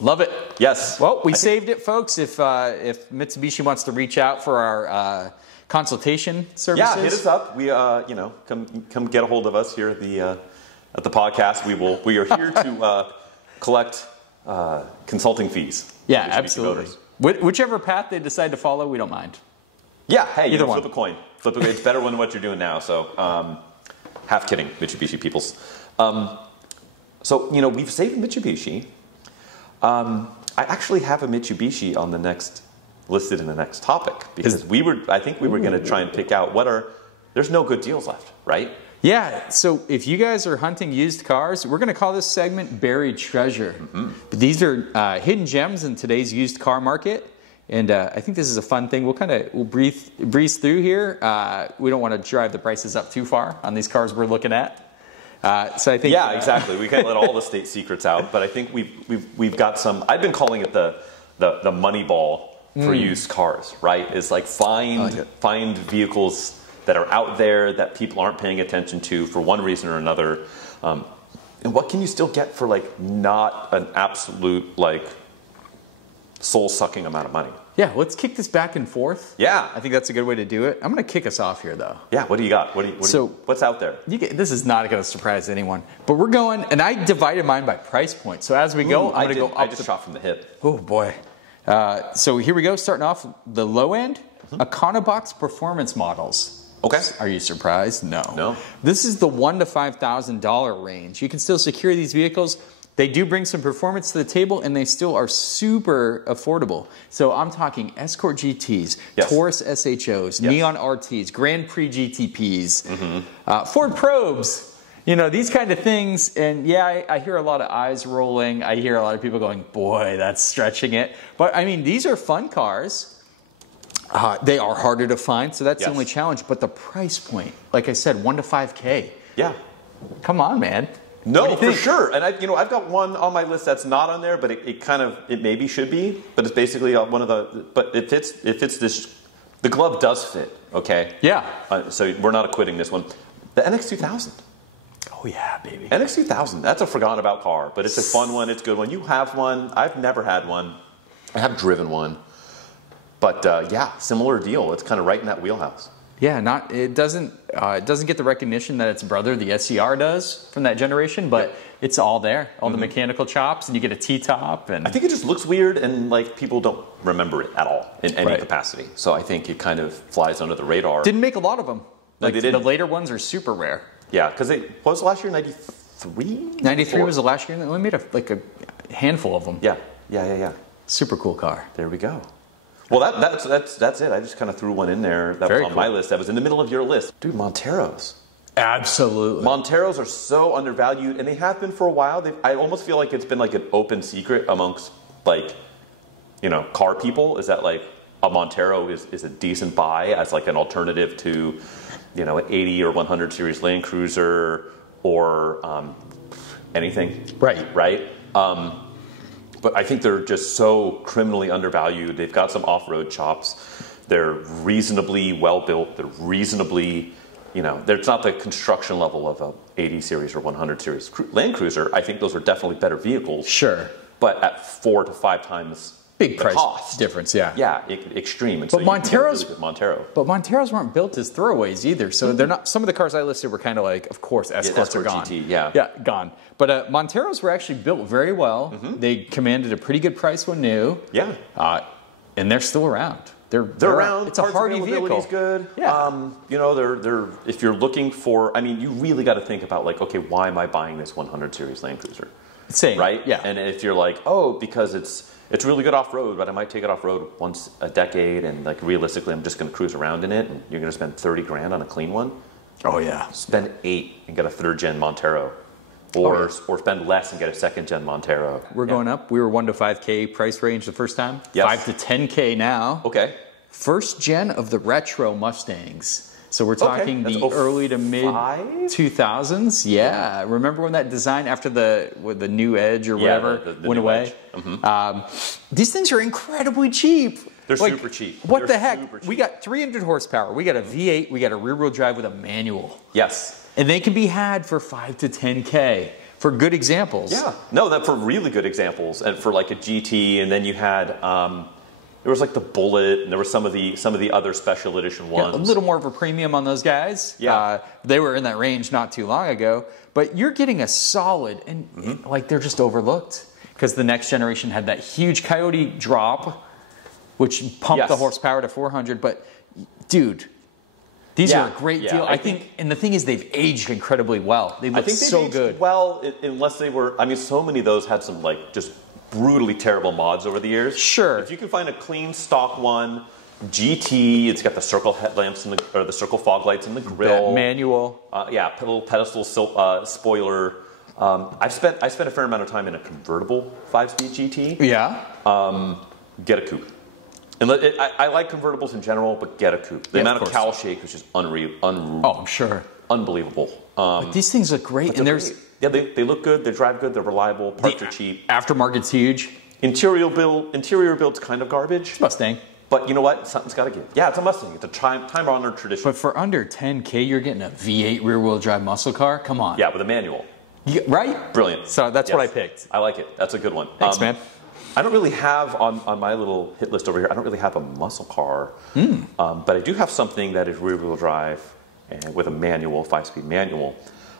Love it. Yes. Well, we saved it, folks. If Mitsubishi wants to reach out for our consultation services, yeah, hit us up. We come get a hold of us here at the podcast. We are here to collect consulting fees. Yeah, absolutely. Whichever path they decide to follow, we don't mind. Yeah. Hey, Either one. flip a coin. It's better than what you're doing now. So, half kidding, Mitsubishi peoples. We've saved Mitsubishi. I actually have a Mitsubishi on listed in the next topic, because I think we were going to try and pick out there's no good deals left, right? Yeah, so if you guys are hunting used cars, we're going to call this segment Buried Treasure. But these are hidden gems in today's used car market, and I think this is a fun thing. We'll breeze through here. We don't want to drive the prices up too far on these cars we're looking at. So I think exactly. We can't let all the state secrets out, but I think we've got some. I've been calling it the money ball for used cars. Right? It's like find vehicles that are out there that people aren't paying attention to for one reason or another, and what can you still get for not an absolute soul-sucking amount of money? Yeah, let's kick this back and forth. Yeah. I think that's a good way to do it. I'm going to kick us off here, though. Yeah, what do you got? What's out there? This is not going to surprise anyone. But we're going, and I divided mine by price point. So as we go, I'm going to go up. I just shot from the hip. Oh, boy. So here we go, starting off the low end, Econobox performance models. Okay. Are you surprised? No. No. This is the $1,000 to $5,000 range. You can still secure these vehicles. They do bring some performance to the table, and they still are super affordable. So I'm talking Escort GTs, yes. Taurus SHOs, yes. Neon RTs, Grand Prix GTPs, Ford Probes, these kind of things. And yeah, I hear a lot of eyes rolling. I hear a lot of people going, boy, that's stretching it. But I mean, these are fun cars. They are harder to find, so that's yes. the only challenge. But the price point, like I said, $1,000 to $5,000. Yeah. Come on, man. No, for sure. And I've got one on my list that's not on there, but it maybe should be. But it's basically one of the. But it fits this. The glove does fit. Okay. Yeah. So we're not acquitting this one. The NX2000. Oh yeah, baby. NX2000. That's a forgotten about car, but it's a fun one. It's a good one. You have one. I've never had one. I have driven one. But similar deal. It's kind of right in that wheelhouse. Yeah, it doesn't get the recognition that its brother, the SCR, does from that generation, but it's all there, all the mechanical chops, and you get a T-top. And I think it just looks weird, and people don't remember it at all in any capacity. So I think it kind of flies under the radar. Didn't make a lot of them. The later ones are super rare. Yeah, because what was the last year? 93. 93 was the last year, and they only made a handful of them. Yeah. Super cool car. There we go. Well, that's it. I just kind of threw one in there that was on my list. That was in the middle of your list. Dude, Monteros. Absolutely. Monteros are so undervalued, and they have been for a while. I almost feel like it's been an open secret amongst car people, is that a Montero is a decent buy as an alternative to an 80 or 100 series Land Cruiser or anything. Right. But I think they're just so criminally undervalued. They've got some off-road chops. They're reasonably well-built. They're reasonably, it's not the construction level of a 80 series or 100 series Land Cruiser. I think those are definitely better vehicles. Sure. But at 4 to 5 times big the price cost. Difference, yeah. Yeah, extreme. And but so Monteros, really Montero. But Monteros weren't built as throwaways either. So they're not. Some of the cars I listed were kind of of course, Escorts are gone. GT, yeah, gone. But Monteros were actually built very well. They commanded a pretty good price when new. Yeah. And they're still around. They're around. It's a hardy vehicle. Is good. Yeah. They're if you're looking for, you really got to think about okay, why am I buying this 100 series Land Cruiser? Same. Right. Yeah. And if you're because it's really good off-road, but I might take it off-road once a decade, and realistically, I'm just going to cruise around in it, and you're going to spend $30,000 on a clean one. Oh yeah. Spend $8,000 and get a 3rd-gen Montero, or spend less and get a 2nd-gen Montero. We're going up. We were $1,000 to $5,000 price range the first time. Yes. $5,000 to $10,000 now. Okay. 1st gen of the retro Mustangs. So we're talking that's the early to mid 2000s. Yeah. Remember when that design after the new Edge or whatever the went new away? These things are incredibly cheap. They're super cheap. What the heck? We got 300 horsepower. We got a V8. We got a rear-wheel drive with a manual. Yes. And they can be had for 5 to 10K for good examples. Yeah. No, that for really good examples, and for like a GT, and then you had there was like the Bullet, and there were some of the other special edition ones. Yeah, a little more of a premium on those guys. Yeah. They were in that range not too long ago, but you're getting a solid, and like they're just overlooked because the next generation had that huge Coyote drop, which pumped the horsepower to 400. But dude, these are a great deal. I think, and the thing is, they've aged incredibly well. They look so good. Well, unless they were, I mean, so many of those had some like just brutally terrible mods over the years. Sure. If you can find a clean stock one, GT, it's got the circle headlamps or the circle fog lights in the grill. That manual. Little pedestal spoiler. I've spent a fair amount of time in a convertible 5-speed GT. Yeah. Get a coupe. And I like convertibles in general, but get a coupe. The amount of cowl shake is just unreal. Oh, I'm sure. Unbelievable. But these things look great, and there's. Yeah, they look good, they drive good, they're reliable, parts are cheap. Aftermarket's huge. Interior build's kind of garbage. Mustang. But you know what? Something's got to give. Yeah, it's a Mustang. It's a time-honored tradition. But for under 10K, you're getting a V8 rear-wheel drive muscle car? Come on. Yeah, with a manual. Right? Brilliant. So that's what I picked. I like it. That's a good one. Thanks, man. I don't really have, on my little hit list over here, I don't really have a muscle car. But I do have something that is rear-wheel drive and with a manual, 5-speed manual.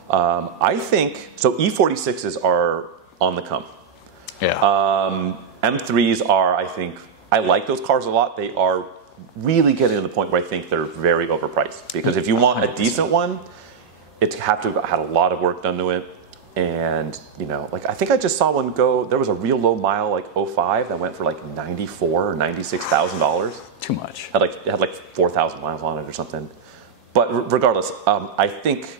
I think, so E46s are on the come. Yeah. M3s are, I think, I like those cars a lot. They are really getting to the point where I think they're very overpriced. Because if you want a decent one, it's have to have had a lot of work done to it. And, you know, like I think I just saw one go, there was a real low mile, like 05, that went for like $94,000 or $96,000. Too much. It had like 4,000 miles on it or something. But regardless, I think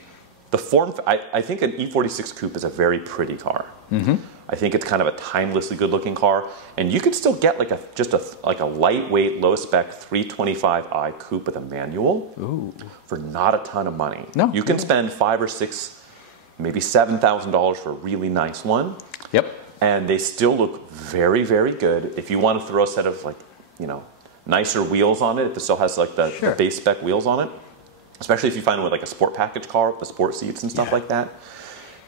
I think an E46 coupe is a very pretty car. I think it's kind of a timelessly good-looking car, and you could still get like a lightweight, low-spec 325i coupe with a manual for not a ton of money. No, you can spend $5,000 or $6,000, maybe $7,000 for a really nice one. Yep. And they still look very, very good. If you want to throw a set of nicer wheels on it, if it still has like the base spec wheels on it. Especially if you find it with like a sport package car with the sport seats and stuff like that,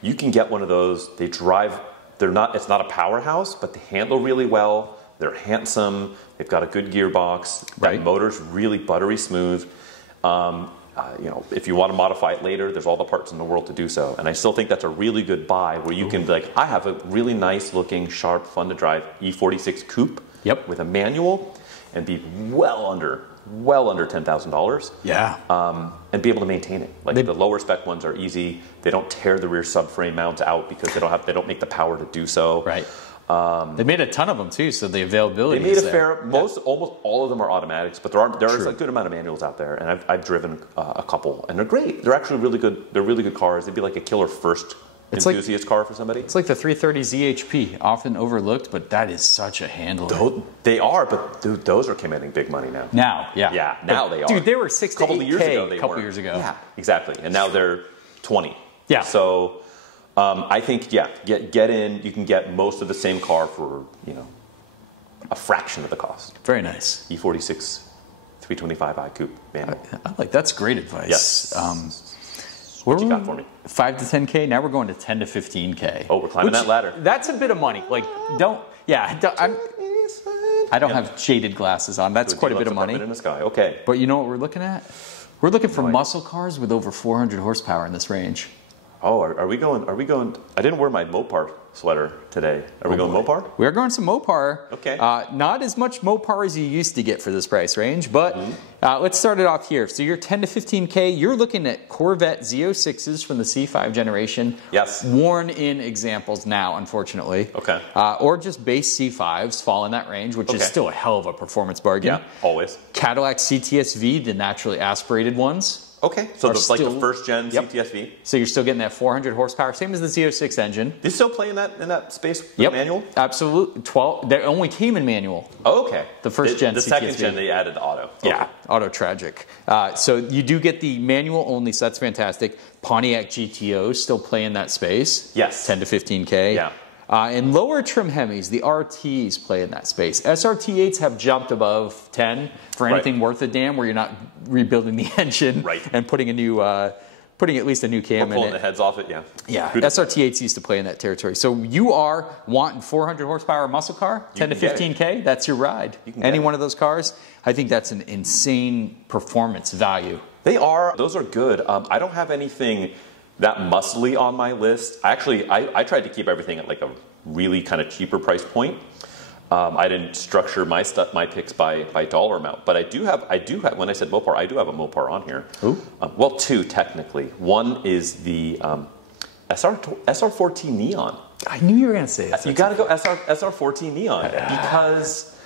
you can get one of those. They drive. It's not a powerhouse, but they handle really well. They're handsome. They've got a good gearbox. That motor's really buttery smooth. If you want to modify it later, there's all the parts in the world to do so. And I still think that's a really good buy where you can be like, I have a really nice looking, sharp, fun to drive E46 coupe with a manual and be well under $10,000. Yeah. And be able to maintain it. Like the lower spec ones are easy. They don't tear the rear subframe mounts out because they don't make the power to do so. Right. They made a ton of them too, so the availability. They made almost all of them are automatics, but there is a good amount of manuals out there, and I've driven a couple, and they're great. They're actually really good. They're really good cars. They'd be like a killer first enthusiast car for somebody. It's like the 330 ZHP, often overlooked, but that is such a handler. They are, but those are commanding big money now. Now, yeah. Yeah, now they are. Dude, they were 6 to 8K a couple years ago. Yeah, exactly. And now they're 20. Yeah. So I think, get in. You can get most of the same car for, a fraction of the cost. Very nice. E46 325i coupe manual. I like that's great advice. Yes. What you got for me? 5 to 10K. Now we're going to 10 to 15K. Oh, we're climbing that ladder. That's a bit of money. Like, I don't have shaded glasses on. That's quite a bit of money. In the sky. Okay. But you know what we're looking at? We're looking for muscle cars with over 400 horsepower in this range. Oh, are we going? I didn't wear my Mopar sweater today. Are we going Mopar? We're going some Mopar. Okay. Not as much Mopar as you used to get for this price range, but let's start it off here. So you're 10 to 15K. You're looking at Corvette Z06s from the C5 generation. Yes. Worn-in examples now, unfortunately. Okay. Or just base C5s fall in that range, which is still a hell of a performance bargain. Yeah, always. Cadillac Cts-V, the naturally aspirated ones. Okay, so are it's like the still- first gen Yep. Cts-V. So you're still getting that 400 horsepower, same as the Z06 engine. Do you still play in that space with Yep, manual? absolutely. 12. They only came in manual. Oh, okay. The first gen The second Cts-V. gen they added the auto. Okay. Yeah, auto tragic. So you do get the manual only, so that's fantastic. Pontiac GTOs still play in that space. Yes. 10 to 15K. Yeah. And lower trim Hemis, the RTs play in that space. SRT8s have jumped above 10 for anything worth a damn, where you're not rebuilding the engine and putting a new, putting at least a new cam in Pulling it. the heads off it, yeah. Yeah, SRT8s used to play in that territory. So you are wanting 400 horsepower muscle car, 10 to 15K, that's your ride. Any one of those cars, I think that's an insane performance value. They are. Those are good. I don't have anything that muscly on my list. Actually, I tried to keep everything at like a really kind of cheaper price point. I didn't structure my picks by dollar amount, but I do have. When I said Mopar, I do have a Mopar on here. Ooh. Well, two technically. One is the SR14 Neon. I knew you were going to say that. You got to go SR14 Neon because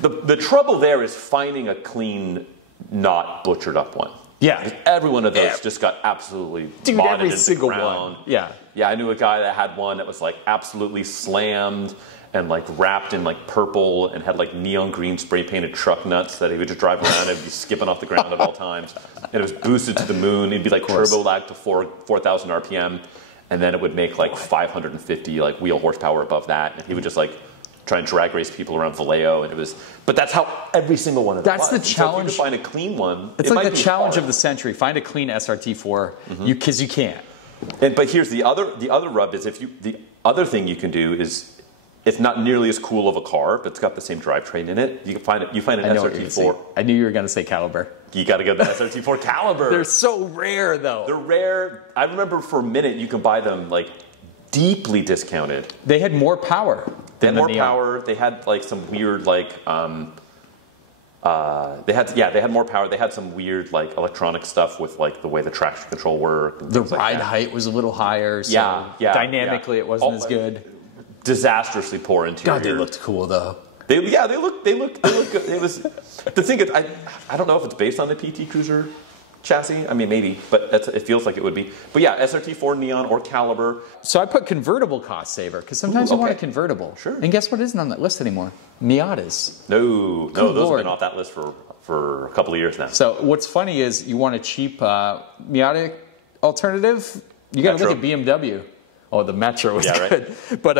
the trouble there is finding a clean, not butchered up one. Yeah. Every one of those just got absolutely Dude, modded every into single ground. one. Yeah. Yeah, I knew a guy that had one that was like absolutely slammed and like wrapped in like purple and had like neon green spray painted truck nuts that he would just drive around and be skipping off the ground at all times. And it was boosted to the moon. It'd be like turbo lag to 4,000 RPM. And then it would make like 550 like wheel horsepower above that. And he would just like try and drag race people around Vallejo, and it was. But that's how every single one of them. That's the challenge. So if you could find a clean one, It's it like might the be challenge hard. of the century. Find a clean SRT4, because you can't. But here's the other rub is the other thing you can do is it's not nearly as cool of a car, but it's got the same drivetrain in it. You find an SRT4. I knew you were going to say Caliber. You got to go to the SRT4 Caliber. They're so rare, though. They're rare. I remember for a minute you can buy them like deeply discounted. They had more power. They had more power. They had like some weird like they had more power. They had some weird like electronic stuff with like the way the traction control worked. The ride height was a little higher. So dynamically it wasn't as good. Disastrously poor interior. God, they looked cool though. They look good. It was the thing is I don't know if it's based on the PT Cruiser chassis. I mean maybe, but it feels like it would be. But yeah, SRT4 Neon or Caliber. So I put convertible cost saver because sometimes you want a convertible. Sure. And guess what isn't on that list anymore? Miatas. No, those have been off that list for a couple of years now. So what's funny is you want a cheap Miata alternative, you got to look at BMW. Oh, the Metro was good. Right. But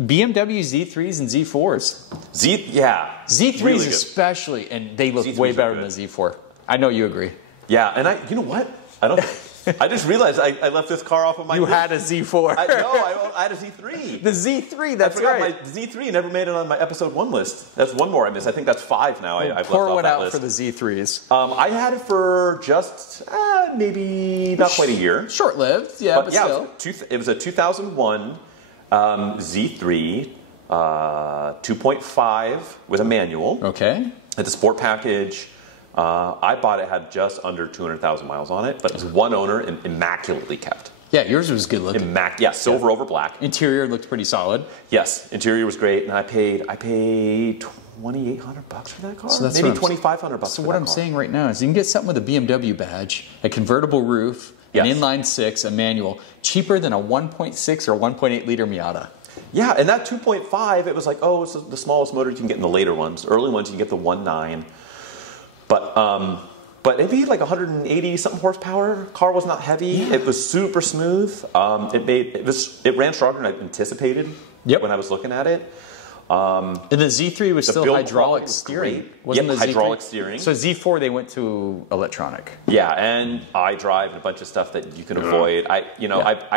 BMW Z3s and Z4s. Z3s really especially, and they look way better than the Z4. I know you agree. Yeah, and you know what? I just realized I left this car off of my list. You had a Z4. I had a Z3. The Z3, that's right. My Z3 never made it on my episode 1 list. That's one more I missed. I think that's 5 now. I've left pour off one that out list. for the Z3s. I had it for just maybe not quite a year. Short-lived, but still. It was a 2001 Z3 2.5 with a manual. Okay. Had the sport package. I bought it, had just under 200,000 miles on it, but it was one owner and immaculately kept. Yeah, yours was good looking. Silver over black. Interior looked pretty solid. Yes, interior was great, and I paid $2,800 for that car. So maybe $2,500. So what I'm saying right now is you can get something with a BMW badge, a convertible roof, an inline 6, a manual, cheaper than a 1.6 or 1.8 liter Miata. Yeah, and that 2.5, it was like, it's the smallest motor you can get in the later ones. Early ones, you can get the 1.9. But maybe like 180 something horsepower. Car was not heavy. Yeah. It was super smooth. It ran stronger than I anticipated when I was looking at it. And the Z3 was still hydraulic steering. Wasn't the hydraulic steering. So Z4 they went to electronic. Yeah, and iDrive and a bunch of stuff that you can avoid. I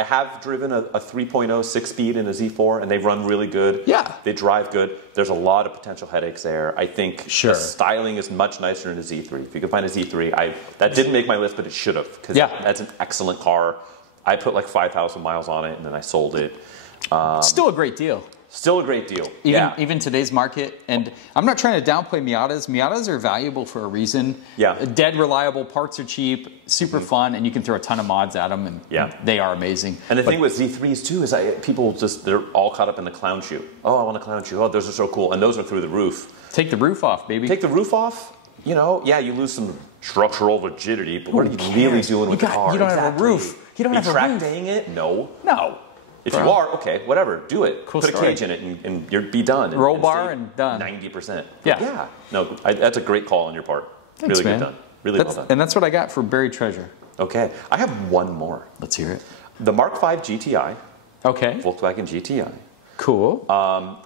have driven a 3.0 6-speed in a Z4, and they run really good. Yeah, they drive good. There's a lot of potential headaches there. I think the styling is much nicer in a Z3. If you can find a Z3, that didn't make my list, but it should have because that's an excellent car. I put like 5,000 miles on it, and then I sold it. Still a great deal. Still a great deal. Even today's market. And I'm not trying to downplay Miatas. Miatas are valuable for a reason. Yeah. Dead reliable, parts are cheap, super fun, and you can throw a ton of mods at them, and they are amazing. And the thing with Z3s, too, is people they're all caught up in the clown shoe. Oh, I want a clown shoe. Oh, those are so cool. And those are through the roof. Take the roof off, baby. Take the roof off. you know, yeah, you lose some structural rigidity, but what are you really doing with the car? You don't have a roof. You don't have a roof. Track daying it? No. No. If you are, okay, whatever, do it. Cool Put story. a cage in it and you'll be done. Roll bar and done. 90%. Yeah. No, that's a great call on your part. Thanks, really man. good done. Really well done. And that's what I got for buried treasure. Okay, I have one more. Let's hear it. The Mark V GTI, Okay. Volkswagen GTI. Cool.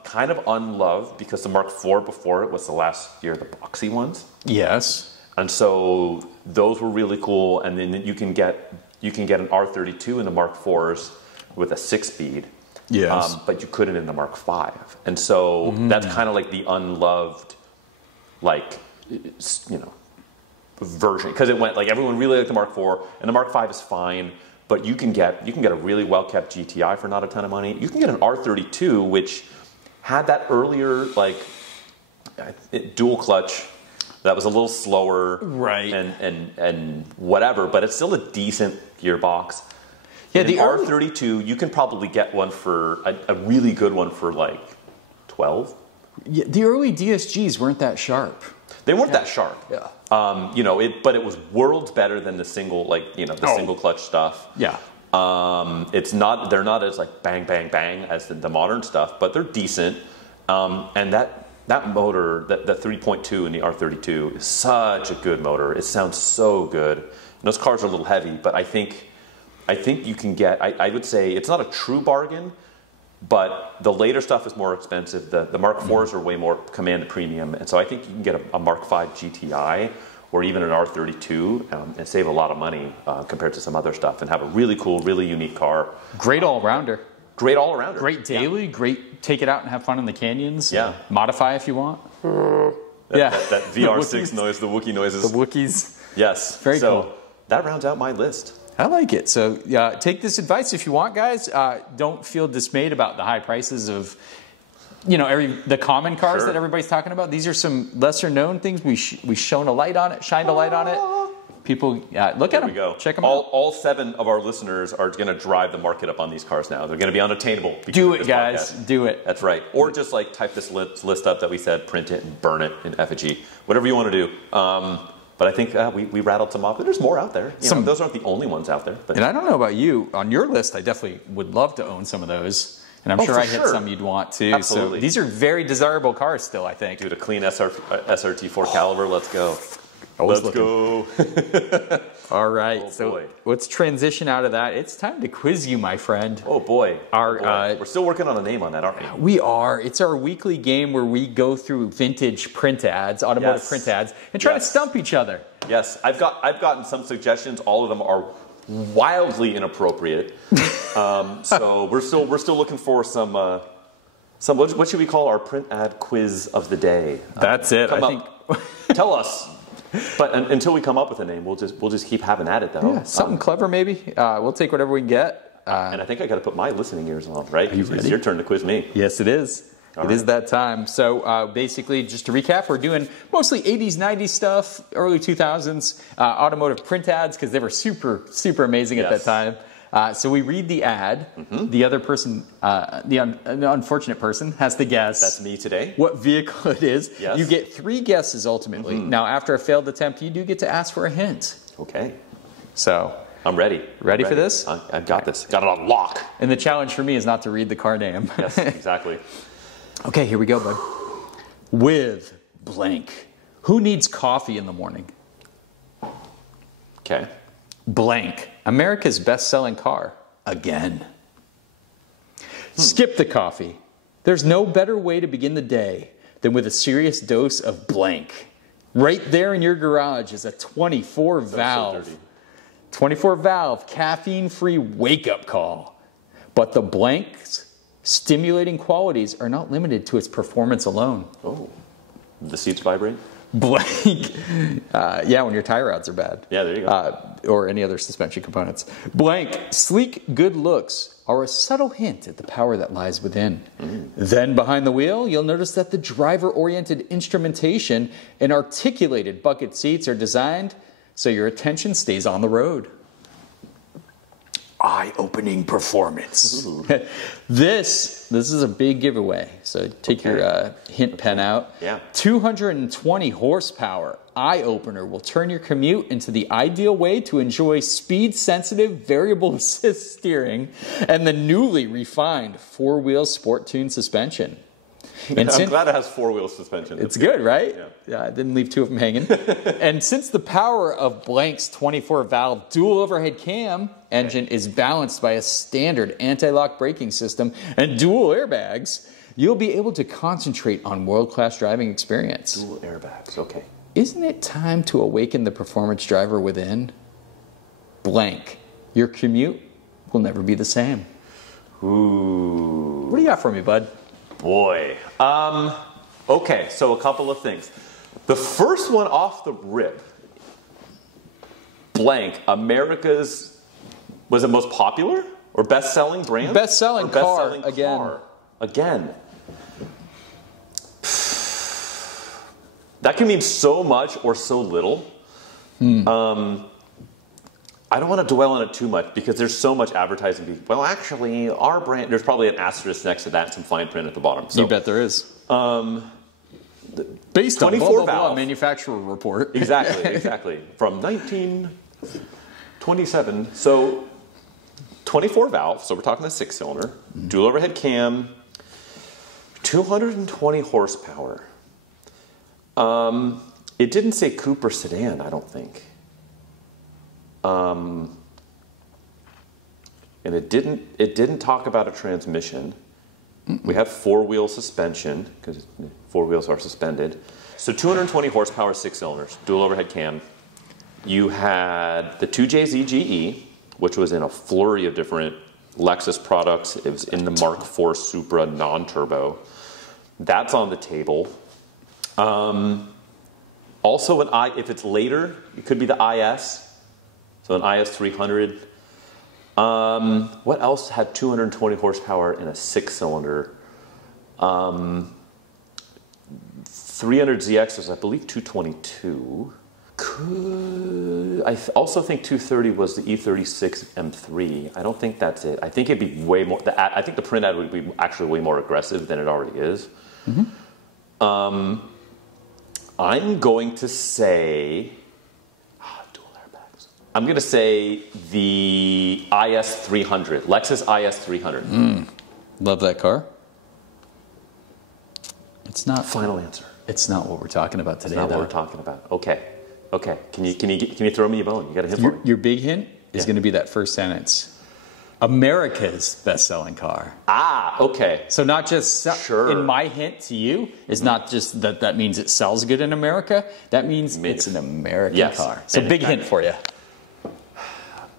Kind of unloved because the Mark IV before it was the last year of the boxy ones. Yes. And so those were really cool. And then you can get an R32 in the Mark IVs with a 6-speed. Yes. But you couldn't in the Mark V. And so that's kind of like the unloved, like, you know, version. Because it went, like, everyone really liked the Mark IV, and the Mark V is fine, but you can get a really well-kept GTI for not a ton of money. You can get an R32, which had that earlier, like, dual clutch that was a little slower. Right. And whatever, but it's still a decent gearbox. Yeah, And the an R32, you can probably get one for a really good one for like 12. Yeah, the early DSGs weren't that sharp. They weren't that sharp. Yeah. You know, but it was worlds better than the single, like, you know, the single clutch stuff. Yeah. They're not as like bang bang bang as the modern stuff, but they're decent. And that motor, that 3.2 in the R32 is such a good motor. It sounds so good. And those cars are a little heavy, but I think you can get, I would say it's not a true bargain, but the later stuff is more expensive. The Mark IVs are way more command premium, and so I think you can get a Mark V GTI or even an R32 and save a lot of money compared to some other stuff and have a really cool, really unique car. Great all-rounder. Great all-arounder. Great daily, great take it out and have fun in the canyons. Yeah. Modify if you want. That VR6 noise, the Wookiee noises. The Wookiees. Yes. Very cool. That rounds out my list. I like it. So take this advice if you want, guys. Don't feel dismayed about the high prices of, you know, the common cars that everybody's talking about. These are some lesser known things. We've shined a light on it. People, look at them. Go. Check them out. All 7 of our listeners are going to drive the market up on these cars now. They're going to be unattainable. Do it, guys. Podcast. Do it. That's right. Or just like type this list up that we said, print it and burn it in effigy. Whatever you want to do. But I think we rattled some off. But there's more out there. Those aren't the only ones out there. But. And I don't know about you. On your list, I definitely would love to own some of those. And I'm sure I hit some you'd want too. Absolutely. So these are very desirable cars still, I think. Dude, a clean SRT4 caliber. Let's go. Let's go. All right. Boy. Let's transition out of that. It's time to quiz you, my friend. Oh, boy. We're still working on a name on that, aren't we? We are. It's our weekly game where we go through vintage print ads, automotive print ads, and try to stump each other. Yes. I've gotten some suggestions. All of them are wildly inappropriate. So we're still looking for some what should we call our print ad quiz of the day? That's it. Tell us. But until we come up with a name, we'll just keep having at it, though. Yeah, something clever, maybe. We'll take whatever we can get. And I think I got to put my listening ears on, right? Are you ready? It's your turn to quiz me. Yes, it is. It is that time. So basically, just to recap, we're doing mostly 80s, 90s stuff, early 2000s, automotive print ads, because they were super, super amazing at that time. So we read the ad. The other person, the unfortunate person, has to guess. That's me today. What vehicle it is. Yes. You get 3 guesses ultimately. Now, after a failed attempt, you do get to ask for a hint. Okay. So I'm ready. Ready for this? I've got this. Got it on lock. And the challenge for me is not to read the car name. Yes, exactly. Okay, here we go, bud. With blank. Who needs coffee in the morning? Okay. Blank. America's best-selling car. Again. Skip the coffee. There's no better way to begin the day than with a serious dose of blank. Right there in your garage is a 24-valve. 24-valve, caffeine-free wake-up call. But the blank's stimulating qualities are not limited to its performance alone. Oh. The seats vibrate? Blank. Yeah, when your tie rods are bad. Yeah, there you go. Or any other suspension components. Blank, sleek, good looks are a subtle hint at the power that lies within. Then behind the wheel, you'll notice that the driver-oriented instrumentation and articulated bucket seats are designed so your attention stays on the road. eye-opening performance. This is a big giveaway. So take your hint pen out. Yeah. 220 horsepower eye-opener will turn your commute into the ideal way to enjoy speed-sensitive variable assist steering and the newly refined four-wheel sport-tuned suspension. And I'm glad it has four-wheel suspension. It's good, right? Yeah, I didn't leave two of them hanging. And since the power of Blank's 24-valve dual overhead cam engine is balanced by a standard anti-lock braking system and dual airbags, you'll be able to concentrate on world-class driving experience. Dual airbags, okay. Isn't it time to awaken the performance driver within? Blank. Your commute will never be the same. Ooh. What do you got for me, bud? Boy. Okay, so a couple of things. The first one off the rip, Blank, America's, was it most popular or best-selling brand? Best-selling car, Again. That can mean so much or so little. I don't want to dwell on it too much because there's so much advertising. Well, actually, our brand, there's probably an asterisk next to that and some fine print at the bottom. So, you bet there is. Based on 24 valve manufacturer report. Exactly. From 1927. So 24 valve, so we're talking a 6-cylinder, dual overhead cam, 220 horsepower. It didn't say coupe or sedan, I don't think. And it didn't talk about a transmission. We have four-wheel suspension because four wheels are suspended. So 220 horsepower, 6 cylinders, dual overhead cam. You had the 2JZ GE, which was in a flurry of different Lexus products. It was in the Mark IV Supra non-turbo. That's on the table. Also, if it's later, it could be the IS. So an IS 300. What else had 220 horsepower in a 6-cylinder? 300ZX was, I believe, 222. I also think 230 was the E36 M3. I don't think that's it. I think it'd be way more. I think the print ad would be actually way more aggressive than it already is. I'm going to say. I'm going to say the IS 300, Lexus IS 300. Love that car. It's not final answer. It's not what we're talking about today. It's not what we're talking about. Okay. Can you throw me a bone? You got a hint for me? Your big hint is going to be that first sentence. America's best-selling car. Okay. So not just in my hint to you is not just that means it sells good in America. That means it's an American car. So big hint for you.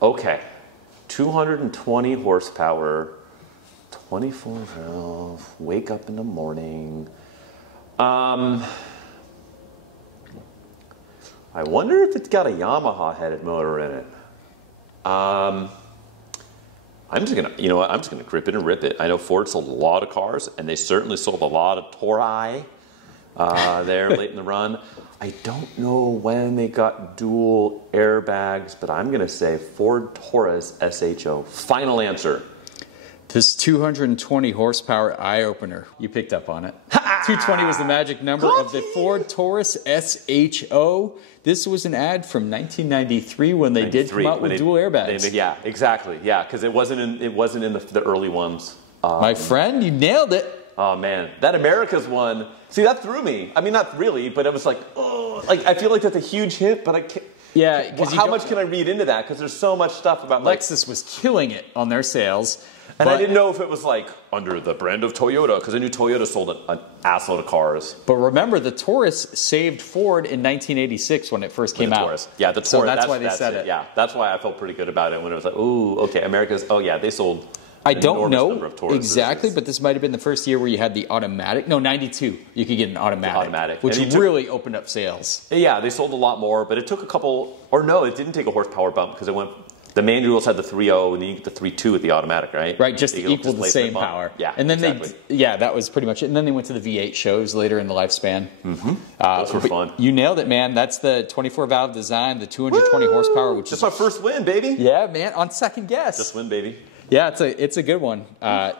Okay, 220 horsepower, 24 valve, wake up in the morning. I wonder if it's got a Yamaha headed motor in it. I'm just gonna grip it and rip it. I know Ford sold a lot of cars, and they certainly sold a lot of Tauri there late in the run. I don't know when they got dual airbags, but I'm going to say Ford Taurus SHO. Final answer. This 220 horsepower eye opener, you picked up on it. 220 was the magic number of the Ford Taurus SHO. This was an ad from 1993 when they did come out with dual airbags. Yeah, exactly. Yeah, because it wasn't in the early ones. My friend, you nailed it. Oh man, that America's one. See, that threw me. I mean, not really, but it was like, oh, like I feel like that's a huge hit, but I can't. Yeah, because how much can I read into that? Because there's so much stuff about Lexus was killing it on their sales, and I didn't know if it was like under the brand of Toyota, because I knew Toyota sold an assload of cars. But remember, the Taurus saved Ford in 1986 when it first came out. Taurus. Yeah, the Taurus. So that's why they said it. Yeah, that's why I felt pretty good about it when it was like, ooh, okay, America's. Oh yeah, they sold. I don't know exactly, but this might have been the first year where you had the automatic. No, 92. You could get an automatic. Which really opened up sales. Yeah, they sold a lot more, but it took a couple. Or no, it didn't take a horsepower bump because it went The manuals had the 3.0, and then you get the 3.2 with the automatic, right? Right, just to equal the same bump. power. Yeah, and then exactly. that was pretty much it. And then they went to the V8 shows later in the lifespan. Those were fun. You nailed it, man. That's the 24 valve design, the 220 horsepower, which Just my first win, baby. Yeah, man, on second guess. Just win, baby. Yeah, it's a good one.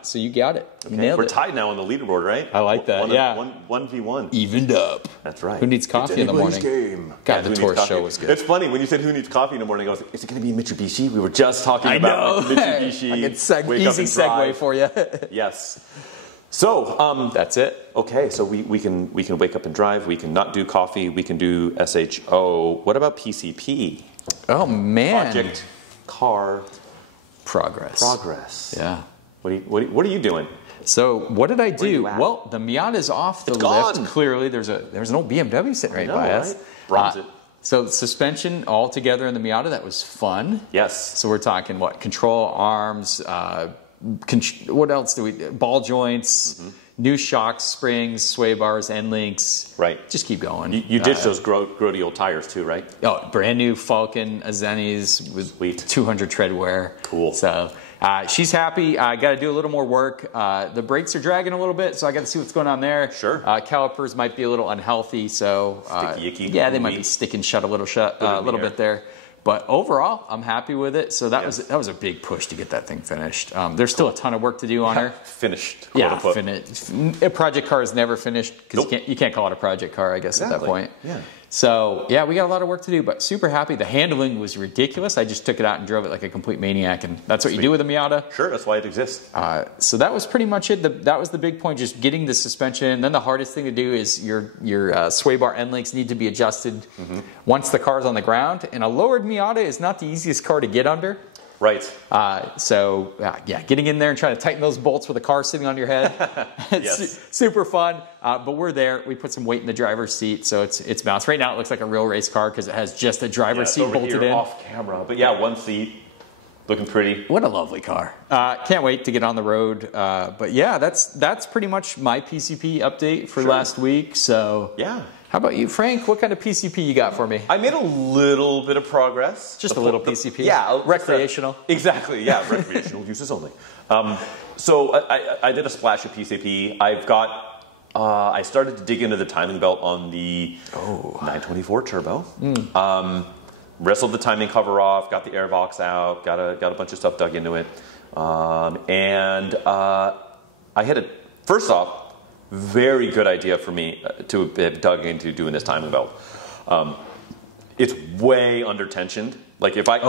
So you got it. You nailed We're it. tied now on the leaderboard, right? I like that. Yeah. 1v1. Evened up. That's right. Who needs coffee in the morning? Game. God, the Taurus show was good. It's funny when you said who needs coffee in the morning. I was like, is it going to be Mitsubishi? We were just talking about like, Mitsubishi. Easy segue for you. Yes. So that's it. Okay, so we can wake up and drive. We can not do coffee. We can do SHO. What about PCP? Oh man. Project Car Progress. Yeah. What are you doing? So what did I do? Well, the Miata's off the lift. Gone. Clearly, there's an old BMW sitting right by us. Bronze it. So suspension all together in the Miata. That was fun. Yes. So we're talking what? Control arms. What else do we? Ball joints. New shocks, springs, sway bars, end links. Right. Just keep going. You ditched those grody old tires too, right? Oh, brand new Falcon Azenis with Sweet. 200 tread wear. Cool. So she's happy. I got to do a little more work. The brakes are dragging a little bit, so I got to see what's going on there. Sure. Calipers might be a little unhealthy, so Sticky, icky, yeah, they might be sticking shut a little bit there. But overall, I'm happy with it. So that was a big push to get that thing finished. There's still a ton of work to do on her. Finished. Finished. A project car is never finished because you can't call it a project car, I guess, at that point. Yeah. So yeah, we got a lot of work to do, but super happy. The handling was ridiculous. I just took it out and drove it like a complete maniac, and that's what you do with a Miata. Sure, that's why it exists. So that was pretty much it. That was the big point, just getting the suspension. Then the hardest thing to do is your sway bar end links need to be adjusted once the car's on the ground. And a lowered Miata is not the easiest car to get under. Right. So getting in there and trying to tighten those bolts with a car sitting on your head. It's super fun. But we're there. We put some weight in the driver's seat, so it's balanced. Right now it looks like a real race car because it has just a driver's seat over bolted here, in. off camera. But yeah, one seat. Looking pretty. What a lovely car. Can't wait to get on the road. But yeah, that's pretty much my PCP update for last week. So yeah. How about you, Frank? What kind of PCP you got for me? I made a little bit of progress. Just a little PCP? Yeah. Recreational? Exactly, yeah. Recreational uses only. So I did a splash of PCP. I started to dig into the timing belt on the 924 Turbo. Wrestled the timing cover off, got the airbox out, got a bunch of stuff dug into it. And I had a, first off, very good idea for me to have dug into doing this timing belt. It's way under tensioned. Like if I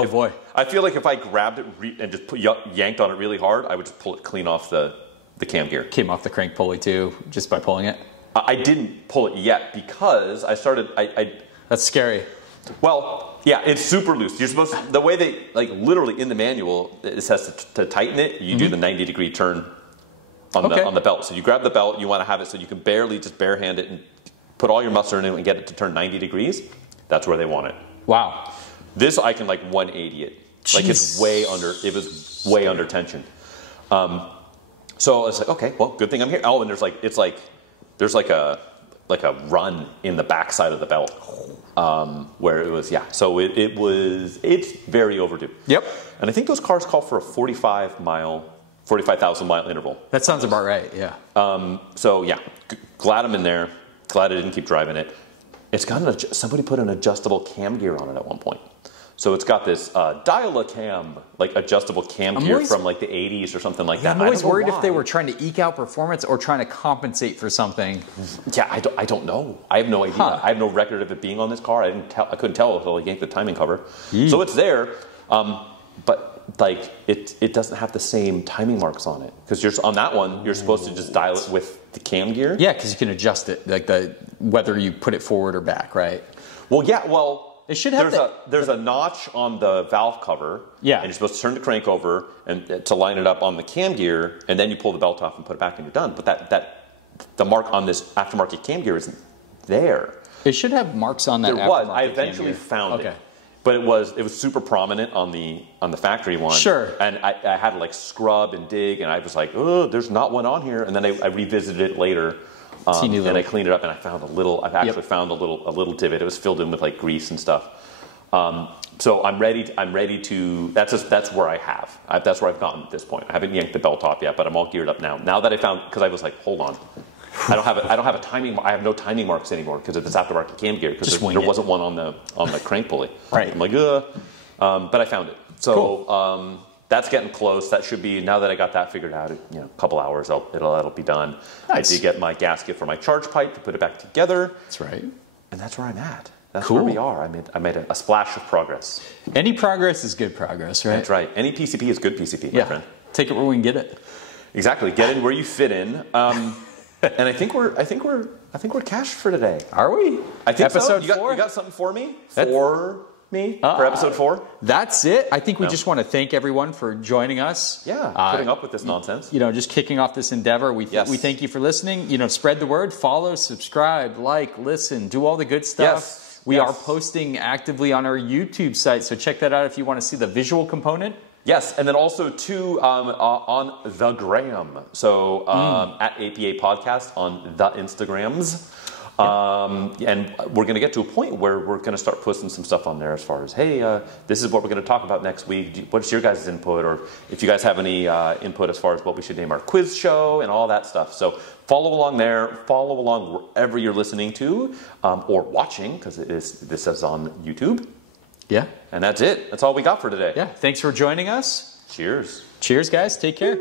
feel like if I grabbed it and just yanked on it really hard, I would just pull it clean off the cam gear. Came off the crank pulley too, just by pulling it? I didn't pull it yet because I started. That's scary. Well, yeah, it's super loose. You're supposed to, the way they literally in the manual it says to tighten it. You do the 90-degree turn on the belt. So you grab the belt. You want to have it so you can barely just barehand it and put all your muscle in it and get it to turn 90 degrees. That's where they want it. Wow. This I can 180 it. Jeez. Like it's way under. It was way under tension. So I was like, okay, well, good thing I'm here. Oh, and there's a run in the backside of the belt where it was, so it's very overdue. Yep. And I think those cars call for a 45,000 mile interval. That sounds about right, yeah. So yeah, glad I'm in there. Glad I didn't keep driving it. It's got somebody put an adjustable cam gear on it at one point. So it's got this dial-a-cam, adjustable cam gear from the 80s or something like that. I'm always worried if they were trying to eke out performance or trying to compensate for something. Yeah, I don't know. I have no idea. I have no record of it being on this car. I couldn't tell until I yanked the timing cover. So it's there, but it doesn't have the same timing marks on it because on that one you're supposed to just dial it with the cam gear. Yeah, because you can adjust it whether you put it forward or back, right? Well, yeah, well. It should have there's a notch on the valve cover, and you're supposed to turn the crank over and to line it up on the cam gear, and then you pull the belt off and put it back, and you're done. But the mark on this aftermarket cam gear isn't there. It should have marks on that. There was. I eventually found it, but it was super prominent on the factory one. Sure. And I had to scrub and dig, and I was like, oh, there's not one on here. And then I revisited it later. And I cleaned it up, and I found I've actually found a little divot. It was filled in with grease and stuff. So I'm ready to. That's where I have. That's where I've gotten at this point. I haven't yanked the belt off yet, but I'm all geared up now. Now that I found, because I was like, hold on, I don't have a timing. I have no timing marks anymore because of this aftermarket cam gear because there wasn't one on the crank pulley. Right. I'm like, but I found it. So cool. That's getting close. That should be, now that I got that figured out, a couple hours, that'll be done. Nice. I did get my gasket for my charge pipe to put it back together. That's right. And that's where I'm at. That's cool. where we are. I made a splash of progress. Any progress is good progress, right? That's right. Any PCP is good PCP, my friend. Take it where we can get it. Exactly. Get in where you fit in. And I think we're cashed for today. Are we? I think episode so. 4? You got something for me? For episode 4? That's it. I think we just want to thank everyone for joining us. Yeah, putting up with this nonsense. Just kicking off this endeavor. We thank you for listening. Spread the word, follow, subscribe, like, listen, do all the good stuff. Yes. We are posting actively on our YouTube site, so check that out if you want to see the visual component. Yes, and then also too on the gram. So at APA Podcast on the Instagrams. And we're going to get to a point where we're going to start posting some stuff on there as far as, hey, this is what we're going to talk about next week. What's your guys' input? Or if you guys have any input as far as what we should name our quiz show and all that stuff. So follow along there. Follow along wherever you're listening to or watching, because this is on YouTube. Yeah. And that's it. That's all we got for today. Yeah. Thanks for joining us. Cheers. Cheers, guys. Take care.